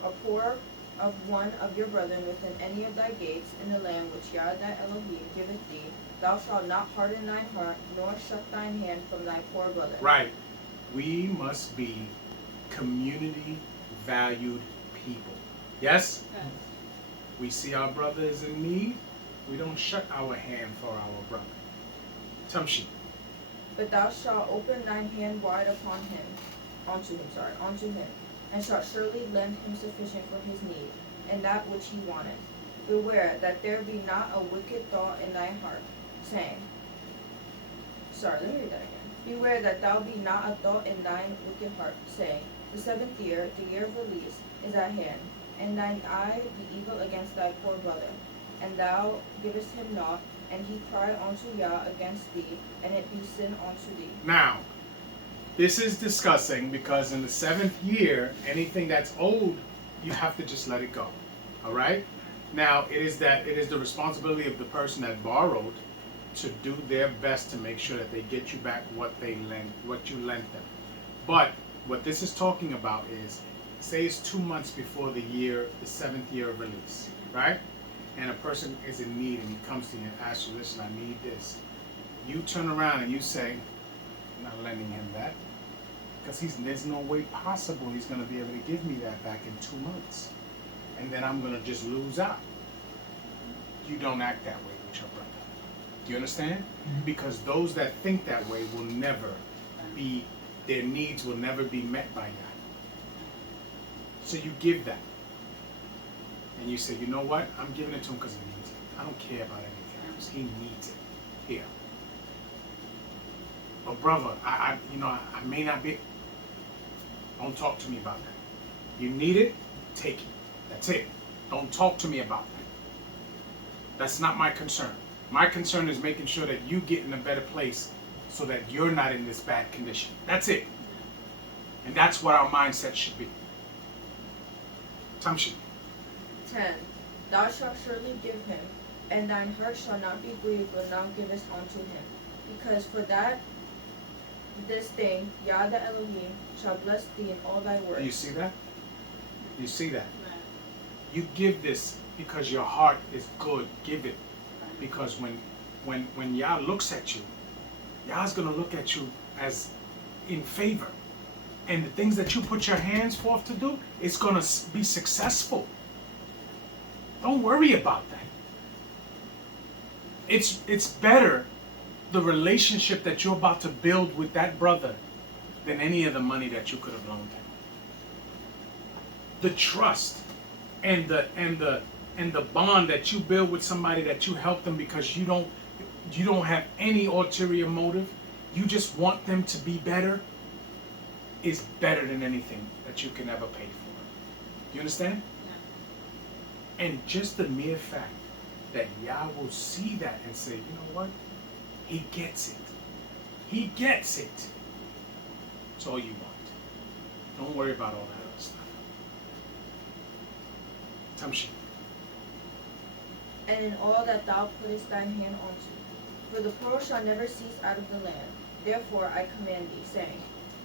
a poor of one of your brethren within any of thy gates in the land which Yah thy Elohim giveth thee, thou shalt not harden thine heart, nor shut thine hand from thy poor brother. Right. We must be community valued people. Yes? We see our brother is in need. We don't shut our hand for our brother. Tamshi. But thou shalt open thine hand wide unto him, and shalt surely lend him sufficient for his need, and that which he wanteth. Beware that there be not a wicked thought in thy heart, saying, let me read that again. Beware that thou be not a thought in thine wicked heart, saying, the 7th year, the year of release, is at hand, and thine eye be evil against thy poor brother, and thou givest him naught, and he cry unto Yah against thee, and it be sin unto thee. Now, this is discussing because in the 7th year, anything that's owed, you have to just let it go. All right? Now, it is the responsibility of the person that borrowed to do their best to make sure that they get you back what you lent them. But what this is talking about is, say it's 2 months before the 7th year of release, right? And a person is in need and he comes to you and asks you, listen, I need this. You turn around and you say, I'm not lending him that. Because there's no way possible he's going to be able to give me that back in 2 months. And then I'm going to just lose out. You don't act that way with your brother. Do you understand? Mm-hmm. Because those that think that way will never be, their needs will never be met by Yah. So you give that. And you say, you know what? I'm giving it to him because he needs it. I don't care about anything else. He needs it. Here. But brother, I may not be. Don't talk to me about that. You need it, take it. That's it. Don't talk to me about that. That's not my concern. My concern is making sure that you get in a better place so that you're not in this bad condition. That's it. And that's what our mindset should be. Tamshi. 10. Thou shalt surely give him, and thine heart shall not be grieved when thou givest unto him. Because for this thing, Yah the Elohim shall bless thee in all thy works. You see that? You see that? You give this because your heart is good. Give it. Because when Yah looks at you, Yah's going to look at you as in favor. And the things that you put your hands forth to do, it's going to be successful. Don't worry about that. It's better, the relationship that you're about to build with that brother, than any of the money that you could have loaned him. The trust and the bond that you build with somebody, that you help them because you don't have any ulterior motive. You just want them to be better, is better than anything that you can ever pay for. Do you understand? Yeah. And just the mere fact that Yah will see that and say, you know what? He gets it. He gets it. That's all you want. Don't worry about all that other stuff. Tamshi. And in all that thou puttest thine hand unto, For the poor shall never cease out of the land. Therefore I command thee, saying,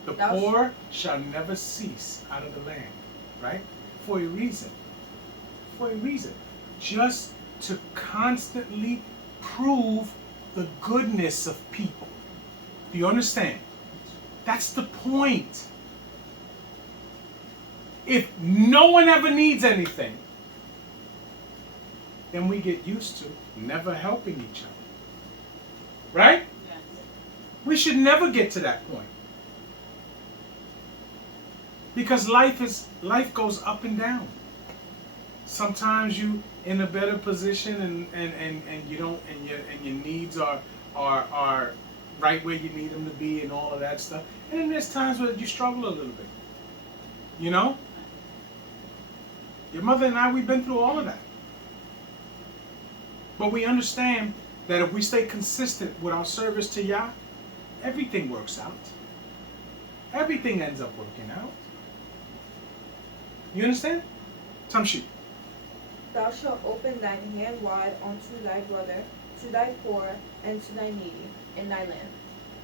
The Thou poor shall never cease out of the land, right? For a reason. For a reason. Just to constantly prove the goodness of people. Do you understand? That's the point. If no one ever needs anything, then we get used to never helping each other. Right? Yes. We should never get to that point. Because life goes up and down. Sometimes you in a better position and you don't and your needs are right where you need them to be and all of that stuff. And then there's times where you struggle a little bit. You know? Your mother and I, we've been through all of that. But we understand that if we stay consistent with our service to Yah, everything works out. Everything ends up working out. You understand? Tamshi. Thou shalt open thine hand wide unto thy brother, to thy poor, and to thy needy, in thy land.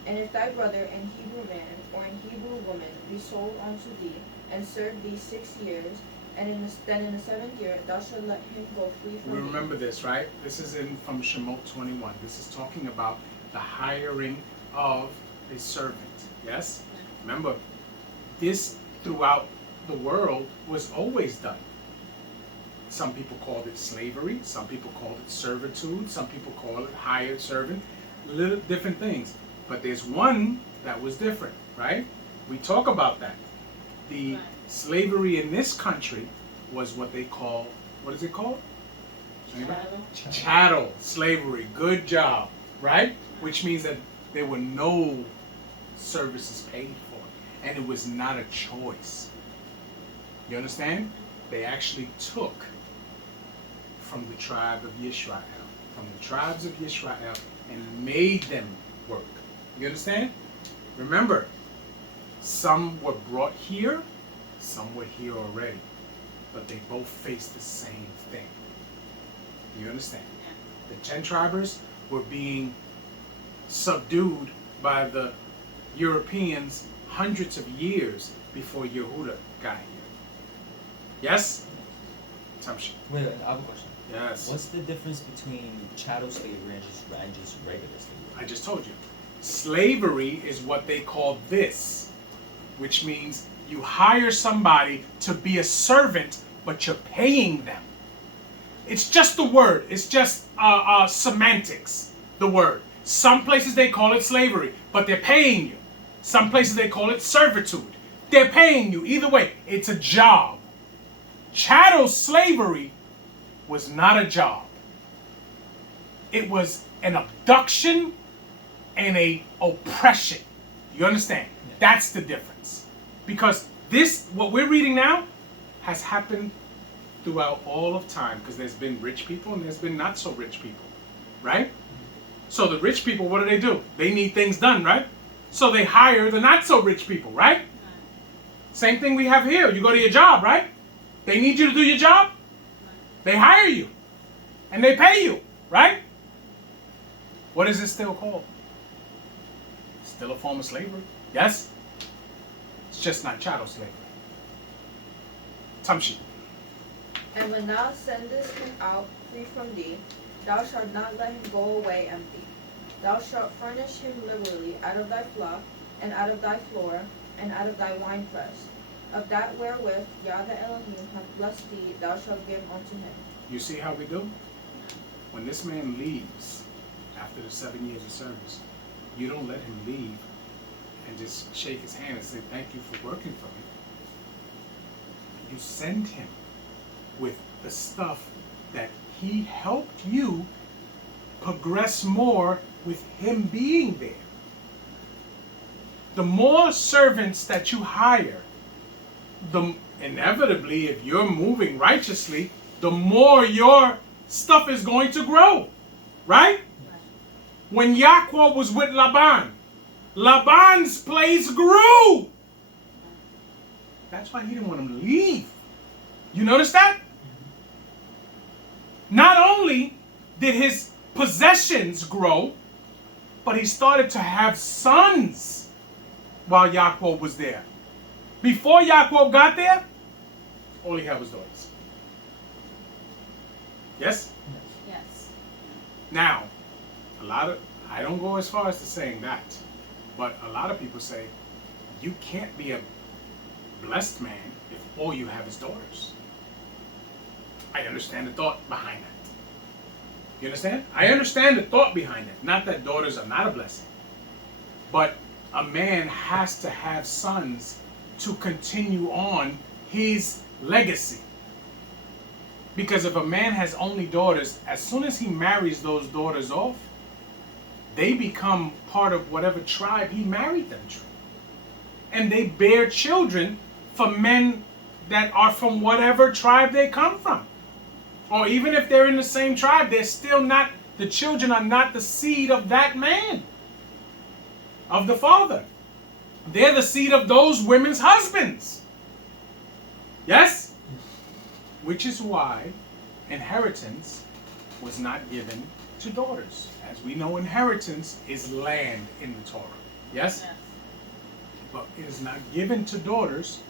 And if thy brother, an Hebrew man, or an Hebrew woman, be sold unto thee, and serve thee 6 years, and then in the 7th year thou shalt let him go free from We thee. remember this, right? This is from Shemot 21. This is talking about the hiring of a servant. Yes? Remember, this throughout the world was always done. Some people called it slavery. Some people called it servitude. Some people call it hired servant. Little different things. But there's one that was different, right? We talk about that. The Right. slavery in this country was what they call, what is it called? Anybody? Chattel slavery. Good job, right? Which means that there were no services paid for, and it was not a choice. You understand? They actually took from the tribe of Yisrael, from the tribes of Yisrael, and made them work. You understand? Remember, some were brought here, some were here already, but they both faced the same thing. You understand? The 10 tribers were being subdued by the Europeans hundreds of years before Yehuda got here. Yes? Tamshi. Wait, I have a question. Yes. What's the difference between chattel slavery and just regular slavery? I just told you. Slavery is what they call this, which means you hire somebody to be a servant, but you're paying them. It's just the word. It's just semantics, the word. Some places they call it slavery, but they're paying you. Some places they call it servitude. They're paying you. Either way, it's a job. Chattel slavery was not a job. It was an abduction and a oppression. You understand? Yeah. That's the difference. Because this, what we're reading now, has happened throughout all of time. Because there's been rich people and there's been not so rich people. Right? So the rich people, what do? They need things done, right? So they hire the not so rich people, right? Same thing we have here. You go to your job, right? They need you to do your job. They hire you. And they pay you, right? What is it still called? Still a form of slavery. Yes? It's just not chattel slavery. Tamshi. And when thou sendest him out free from thee, thou shalt not let him go away empty. Thou shalt furnish him liberally out of thy flock, and out of thy floor, and out of thy winepress. Of that wherewith Yah the Elohim hath blessed thee, thou shalt give unto him. You see how we do? When this man leaves after the 7 years of service, you don't let him leave and just shake his hand and say, thank you for working for me. You send him with the stuff that he helped you progress more with him being there. The more servants that you hire, the inevitably, if you're moving righteously, the more your stuff is going to grow, right? When Yaakov was with Laban, Laban's place grew. That's why he didn't want him to leave. You notice that? Not only did his possessions grow, but he started to have sons while Yaakov was there. Before Yaakov got there, all he had was daughters. Yes? Yes. Now, I don't go as far as to saying that, but a lot of people say you can't be a blessed man if all you have is daughters. I understand the thought behind that. You understand? I understand the thought behind it. Not that daughters are not a blessing, but a man has to have sons to continue on his legacy. Because if a man has only daughters, as soon as he marries those daughters off, they become part of whatever tribe he married them to. And they bear children for men that are from whatever tribe they come from. Or even if they're in the same tribe, they're still not, the children are not the seed of that man, of the father. They're the seed of those women's husbands. Yes? Which is why inheritance was not given to daughters. As we know, inheritance is land in the Torah. Yes? Yes. But it is not given to daughters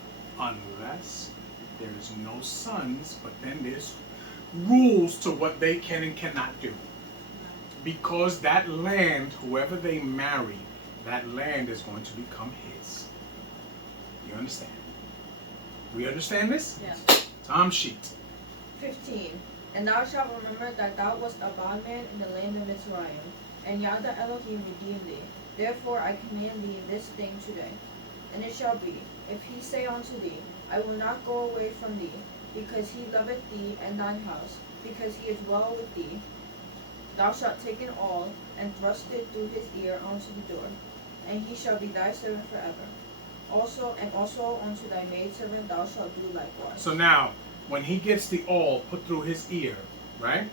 unless there is no sons, but then there's rules to what they can and cannot do. Because that land, whoever they marry, that land is going to become his. You understand? We understand this? Yes. Tom sheet. 15. And thou shalt remember that thou wast a bondman in the land of Mitzrayim, and Yahweh Elohim redeemed thee. Therefore I command thee this thing today. And it shall be, if he say unto thee, I will not go away from thee, because he loveth thee and thine house, because he is well with thee, thou shalt take an awl, and thrust it through his ear unto the door, and he shall be thy servant forever. Also unto thy maidservant thou shalt do likewise. So now, when he gets the awl put through his ear, right?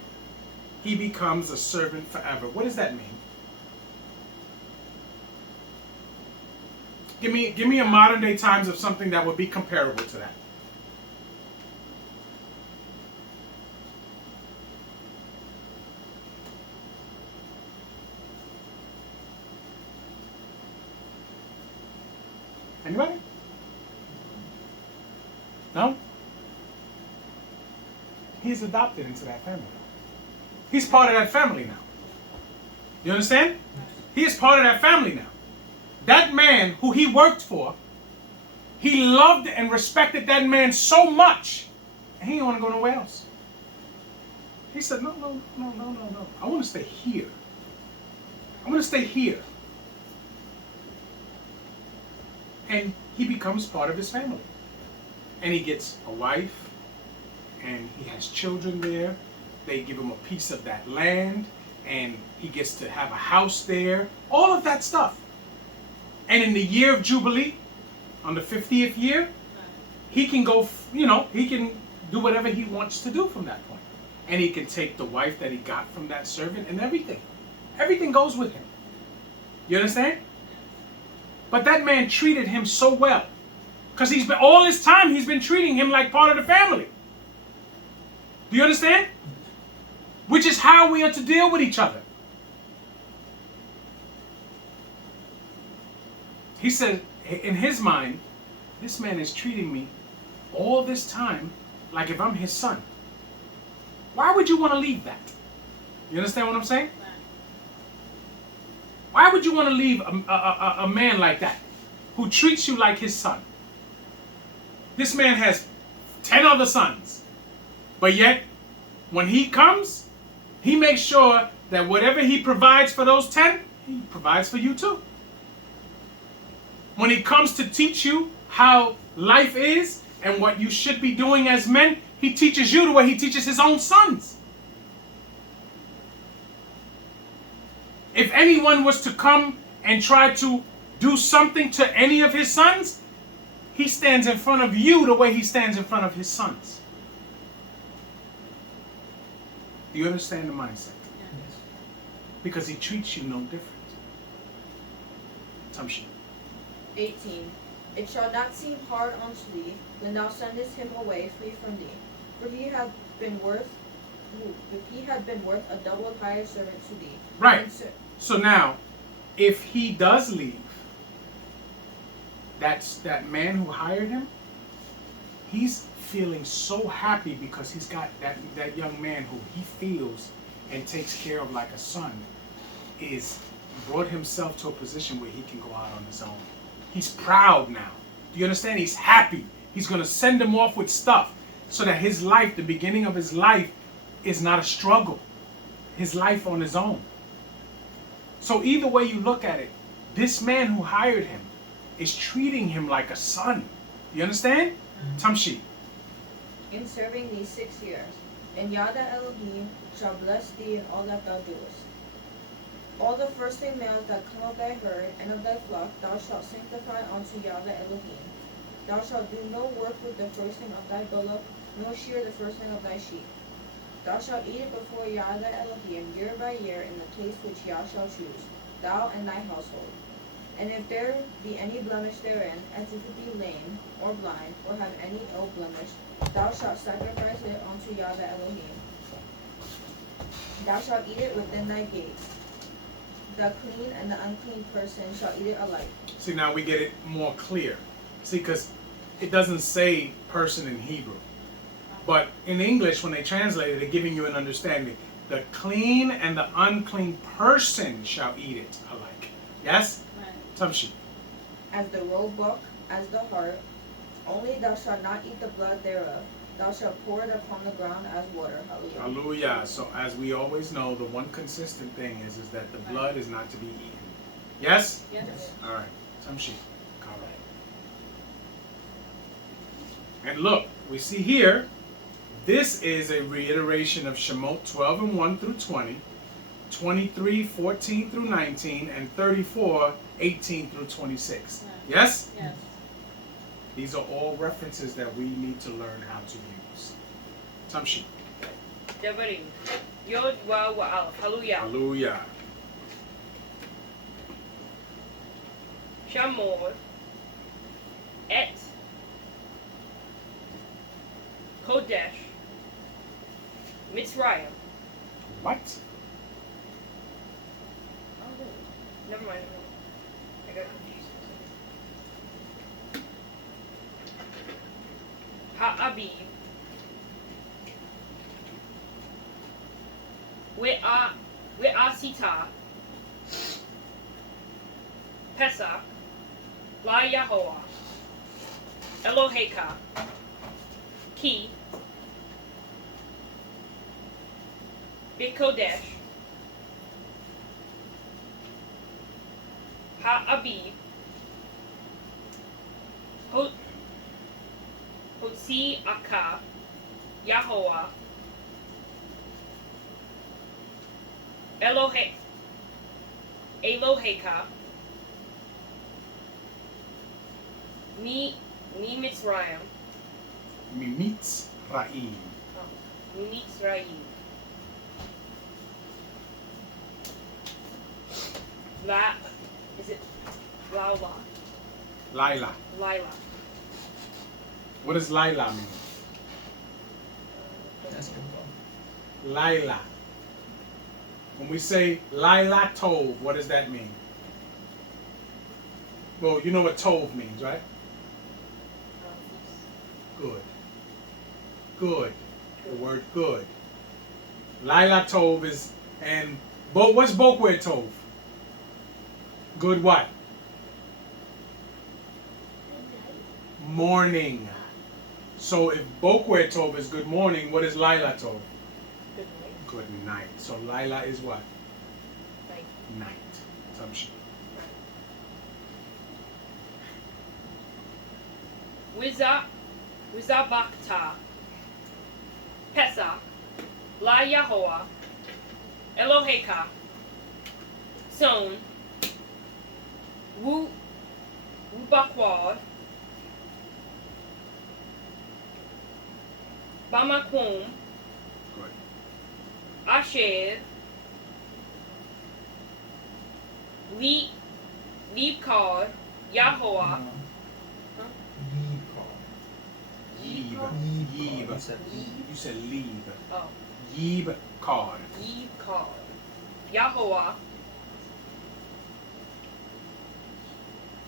He becomes a servant forever. What does that mean? Give me a modern day times of something that would be comparable to that. Anybody? No? He's adopted into that family. He's part of that family now. You understand? He is part of that family now. That man who he worked for, he loved and respected that man so much, and he didn't want to go nowhere else. He said, no. I want to stay here. I want to stay here. And he becomes part of his family. And he gets a wife, and he has children there. They give him a piece of that land, and he gets to have a house there. All of that stuff. And in the year of Jubilee, on the 50th year, he can go, he can do whatever he wants to do from that point. And he can take the wife that he got from that servant and everything. Everything goes with him. You understand? But that man treated him so well. Because all this time he's been treating him like part of the family. Do you understand? Which is how we are to deal with each other. He said, in his mind, this man is treating me all this time like if I'm his son. Why would you want to leave that? You understand what I'm saying? Why would you want to leave a man like that who treats you like his son? This man has 10 other sons. But yet, when he comes, he makes sure that whatever he provides for those 10, he provides for you too. When he comes to teach you how life is and what you should be doing as men, he teaches you the way he teaches his own sons. If anyone was to come and try to do something to any of his sons, he stands in front of you the way he stands in front of his sons. Do you understand the mindset? Yes. Because he treats you no different. Tamshi. 18. It shall not seem hard unto thee when thou sendest him away free from thee, for he had been worth a double hired servant to thee. Right. And So now, if he does leave, that man who hired him, he's feeling so happy because he's got that young man who he feels and takes care of like a son, is brought himself to a position where he can go out on his own. He's proud now. Do you understand? He's happy. He's going to send him off with stuff so that his life, the beginning of his life, is not a struggle. His life on his own. So either way you look at it, this man who hired him is treating him like a son. You understand? Tamshi. In serving these 6 years, and Yada Elohim shall bless thee in all that thou doest. All the firstling males that come of thy herd and of thy flock thou shalt sanctify unto Yada Elohim. Thou shalt do no work with the firstling of thy bullock, nor shear the firstling of thy sheep. Thou shalt eat it before Yada Elohim year by year in the place which Yah shall choose, thou and thy household. And if there be any blemish therein, as if it be lame, or blind, or have any ill blemish, thou shalt sacrifice it unto Yahweh Elohim. Thou shalt eat it within thy gates. The clean and the unclean person shall eat it alike. See, now we get it more clear. See, because it doesn't say person in Hebrew. But in English, when they translate it, they're giving you an understanding. The clean and the unclean person shall eat it alike. Yes? Tamshi. As the roebuck, as the hart, only thou shalt not eat the blood thereof. Thou shalt pour it upon the ground as water. Hallelujah. Hallelujah. So as we always know, the one consistent thing is that the blood is not to be eaten. Yes? Yes. All right. Tamshi. All right. And look, we see here, this is a reiteration of Shemot 12 and 1 through 20, 23, 14 through 19, and 34, 18 through 26. Right. Yes? Yes. These are all references that we need to learn how to use. Tamshi. Devarim. Yod Wa Wa Aleph. Hallelujah. Hallelujah. Shamor. Et. Kodesh. Mitzrayim. What? Oh, never mind. I got confused. Ha'abib. We'asita. Pesach. La Yahoah. Eloheka. Ki. Bikodesh. Ha'abib. Hotzi Aka. Yahoah. Eloheka. Mi Mitzrayim. Mimitz Ra'im. Mi Mitzrayim. Is it Lala? Laila. Lila. What does Laila mean? That's good. Laila. When we say Laila Tov, what does that mean? Well, you know what Tov means, right? Good. Good. The word good. Laila Tov is, and what's Bokware Tov? Good what? Morning. So if Bokware Tov is good morning, what is Laila Tov? Good night. Good night. So Laila is what? Night. Night. Tamshi. Wizabakta. Pesach. La Yahoah. Eloheka. Son. Wubakwad. Bamakum. Good. Asher. Liebkar. Yahoah. Yib. Yib. You said leave. Oh. Yib card. Liebkar. Yahoah.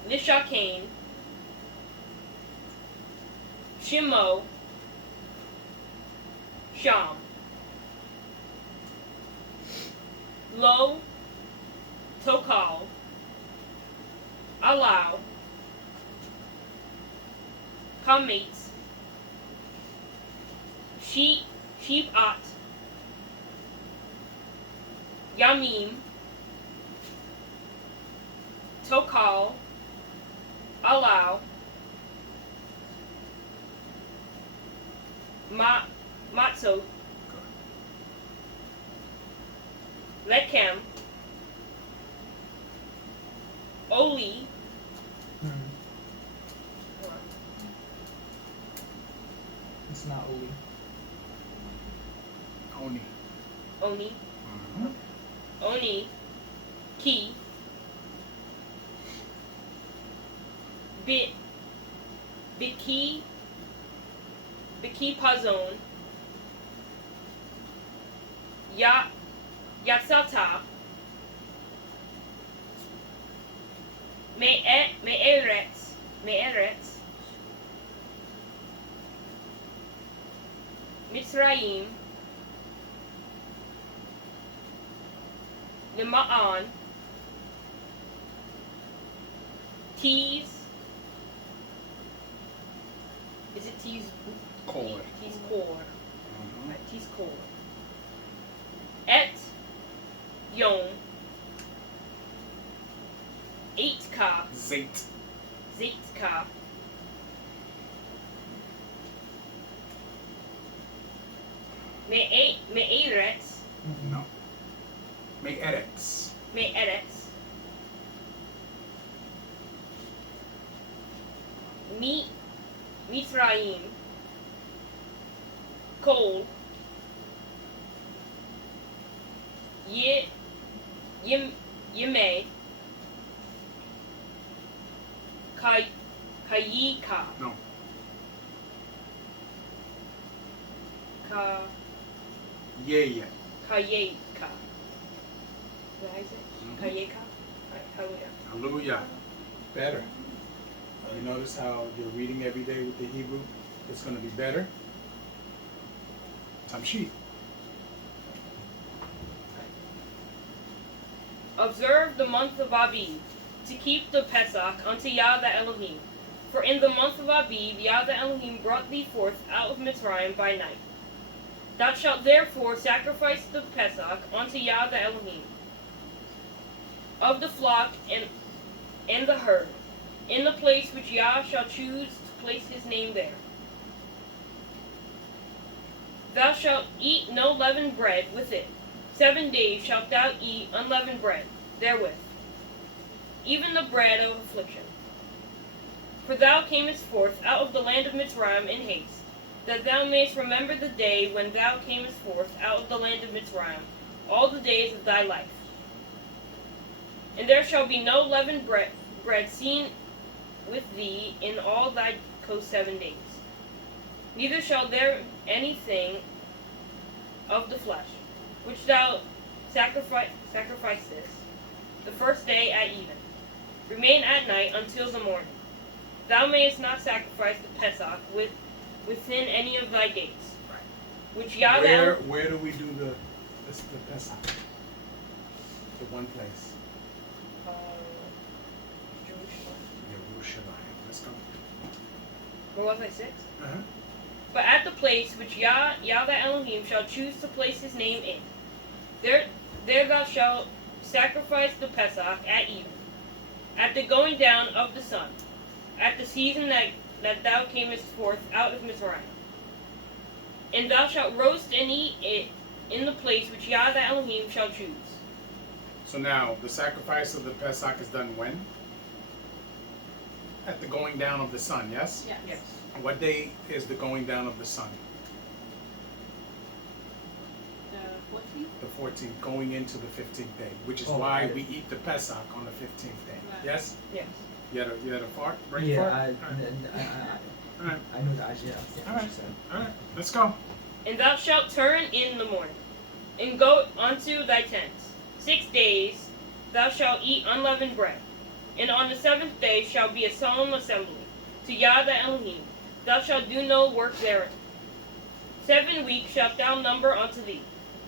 Lishakain, Shimo, Sham, Lo, Tokal, Alau, Kametz, Sheep-at, Yamim, Tokal, Alau, Matzot, Lekem, Oli, It's not Oli. Oni. Oni, Ki, Biki Pazon, Yatsata, Me'eretz, Mitzrayim, Lima'an, Tees, is it Tees? Cord. Tees cord. Mhm. Right, Tees cord. Et Yom, 8Ka, Zait. Zeitka, Me'eretz, No. Me'eretz. Me'eretz, Mitzrayim, Kol, Yemei, Kayika, No. Yeah. Kayeka. What is it? Mhm. Kayeka? Alright, hallelujah. Hallelujah. Better. You notice how you're reading every day with the Hebrew? It's going to be better. Tamshit. Observe the month of Abib, to keep the Pesach unto Yah the Elohim. For in the month of Abib, Yah the Elohim brought thee forth out of Mitzrayim by night. Thou shalt therefore sacrifice the Pesach unto Yah the Elohim, of the flock and the herd, in the place which Yah shall choose to place his name there. Thou shalt eat no leavened bread with it. 7 days shalt thou eat unleavened bread therewith, even the bread of affliction. For thou camest forth out of the land of Mitzrayim in haste, that thou mayest remember the day when thou camest forth out of the land of Mitzrayim, all the days of thy life. And there shall be no leavened bread seen with thee in all thy coast 7 days. Neither shall there anything of the flesh, which thou sacrificest the first day at even, remain at night until the morning. Thou mayest not sacrifice the Pesach within any of thy gates, which Yah Where do we do the Pesach? The one place. Jerusalem. Yerushalayim. Let's go. Where was I? 6? Uh-huh. But at the place which Yah the Elohim shall choose to place his name in, there thou shalt sacrifice the Pesach at even, at the going down of the sun, at the season that thou camest forth out of Mizraim. And thou shalt roast and eat it in the place which Yah the Elohim shall choose. So now, the sacrifice of the Pesach is done when? At the going down of the sun, yes? Yes. What day is the going down of the sun? The 14th? The 14th, going into the 15th day, which is Oh, why right. we eat the Pesach on the 15th day. Right. Yes? Yes. You had a fart? Brain Yeah, fart? I Alright. Alright. I know the idea of what Alright. you said. Alright, let's go. And thou shalt turn in the morning, and go unto thy tents. 6 days thou shalt eat unleavened bread. And on the seventh day shall be a solemn assembly to Yah the Elohim. Thou shalt do no work therein. 7 weeks shalt thou number unto thee.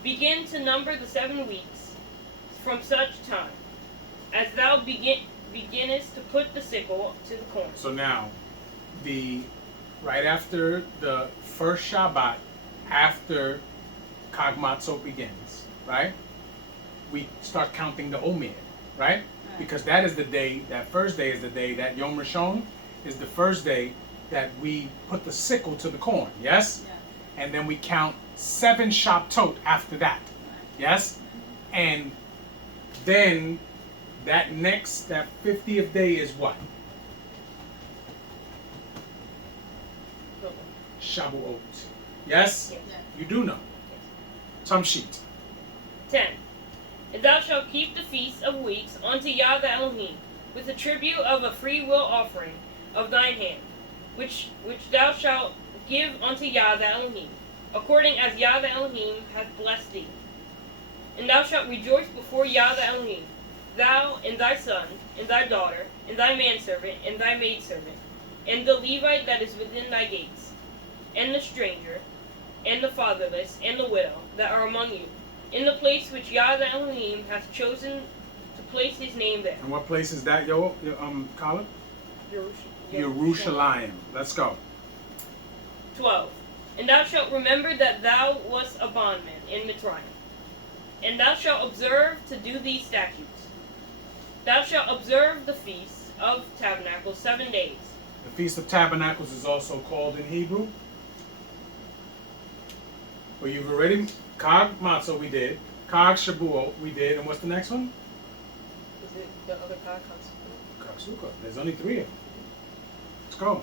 Begin to number the 7 weeks from such time as thou beginnest to put the sickle to the corn. So now, right after the first Shabbat, after Chag Matzot begins, right? We start counting the Omer, right? Because that is the day, that first day is the day, that Yom Rishon is the first day that we put the sickle to the corn, yes? Yeah. And then we count 7 Shabbatot after that, yes? And then that 50th day is what? Shavuot. Yes? Yes. Yeah. You do know. Tamshit. 10. And thou shalt keep the feast of weeks unto Yah the Elohim, with the tribute of a freewill offering of thine hand, which thou shalt give unto Yah the Elohim, according as Yah the Elohim hath blessed thee. And thou shalt rejoice before Yah the Elohim, thou and thy son, and thy daughter, and thy manservant, and thy maidservant, and the Levite that is within thy gates, and the stranger, and the fatherless, and the widow that are among you, in the place which Yah the Elohim hath chosen to place his name there. And what place is that, Kala? Yerushalayim. Let's go. 12. And thou shalt remember that thou wast a bondman in Mitzrayim. And thou shalt observe to do these statutes. Thou shalt observe the feast of tabernacles 7 days. The Feast of Tabernacles is also called in Hebrew. Well, you've already, Chag Matzah we did, Chag Shabuot we did, and what's the next one? Is it the other God comes? Chag Sukkot. There's only 3 of them. Let's go.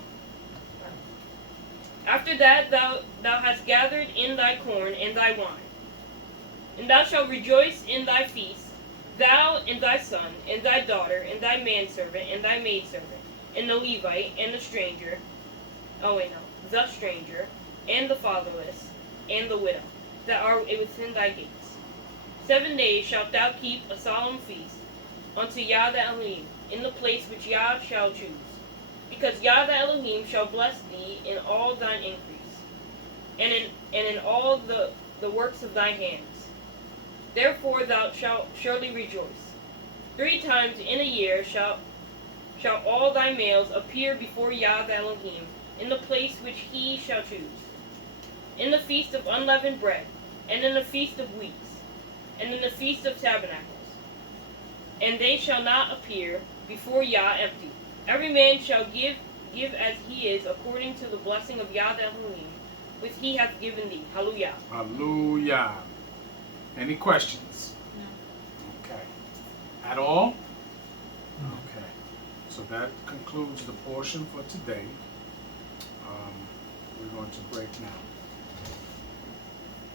After that thou hast gathered in thy corn and thy wine. And thou shalt rejoice in thy feast, thou and thy son, and thy daughter, and thy manservant, and thy maidservant, and the Levite, and the stranger, the stranger, and the fatherless, and the widow, that are within thy gates. 7 days shalt thou keep a solemn feast unto Yah the Elohim, in the place which Yah shall choose. Because Yah the Elohim shall bless thee in all thine increase, and in all the works of thine hands. Therefore thou shalt surely rejoice. 3 times in a year shall all thy males appear before Yah the Elohim, in the place which he shall choose. In the feast of unleavened bread, and in the feast of weeks, and in the feast of tabernacles. And they shall not appear before Yah empty. Every man shall give as he is, according to the blessing of Yah the Elohim, which he hath given thee. Hallelujah. Hallelujah. Any questions? No. Okay. At all? Okay. So that concludes the portion for today. We're going to break now.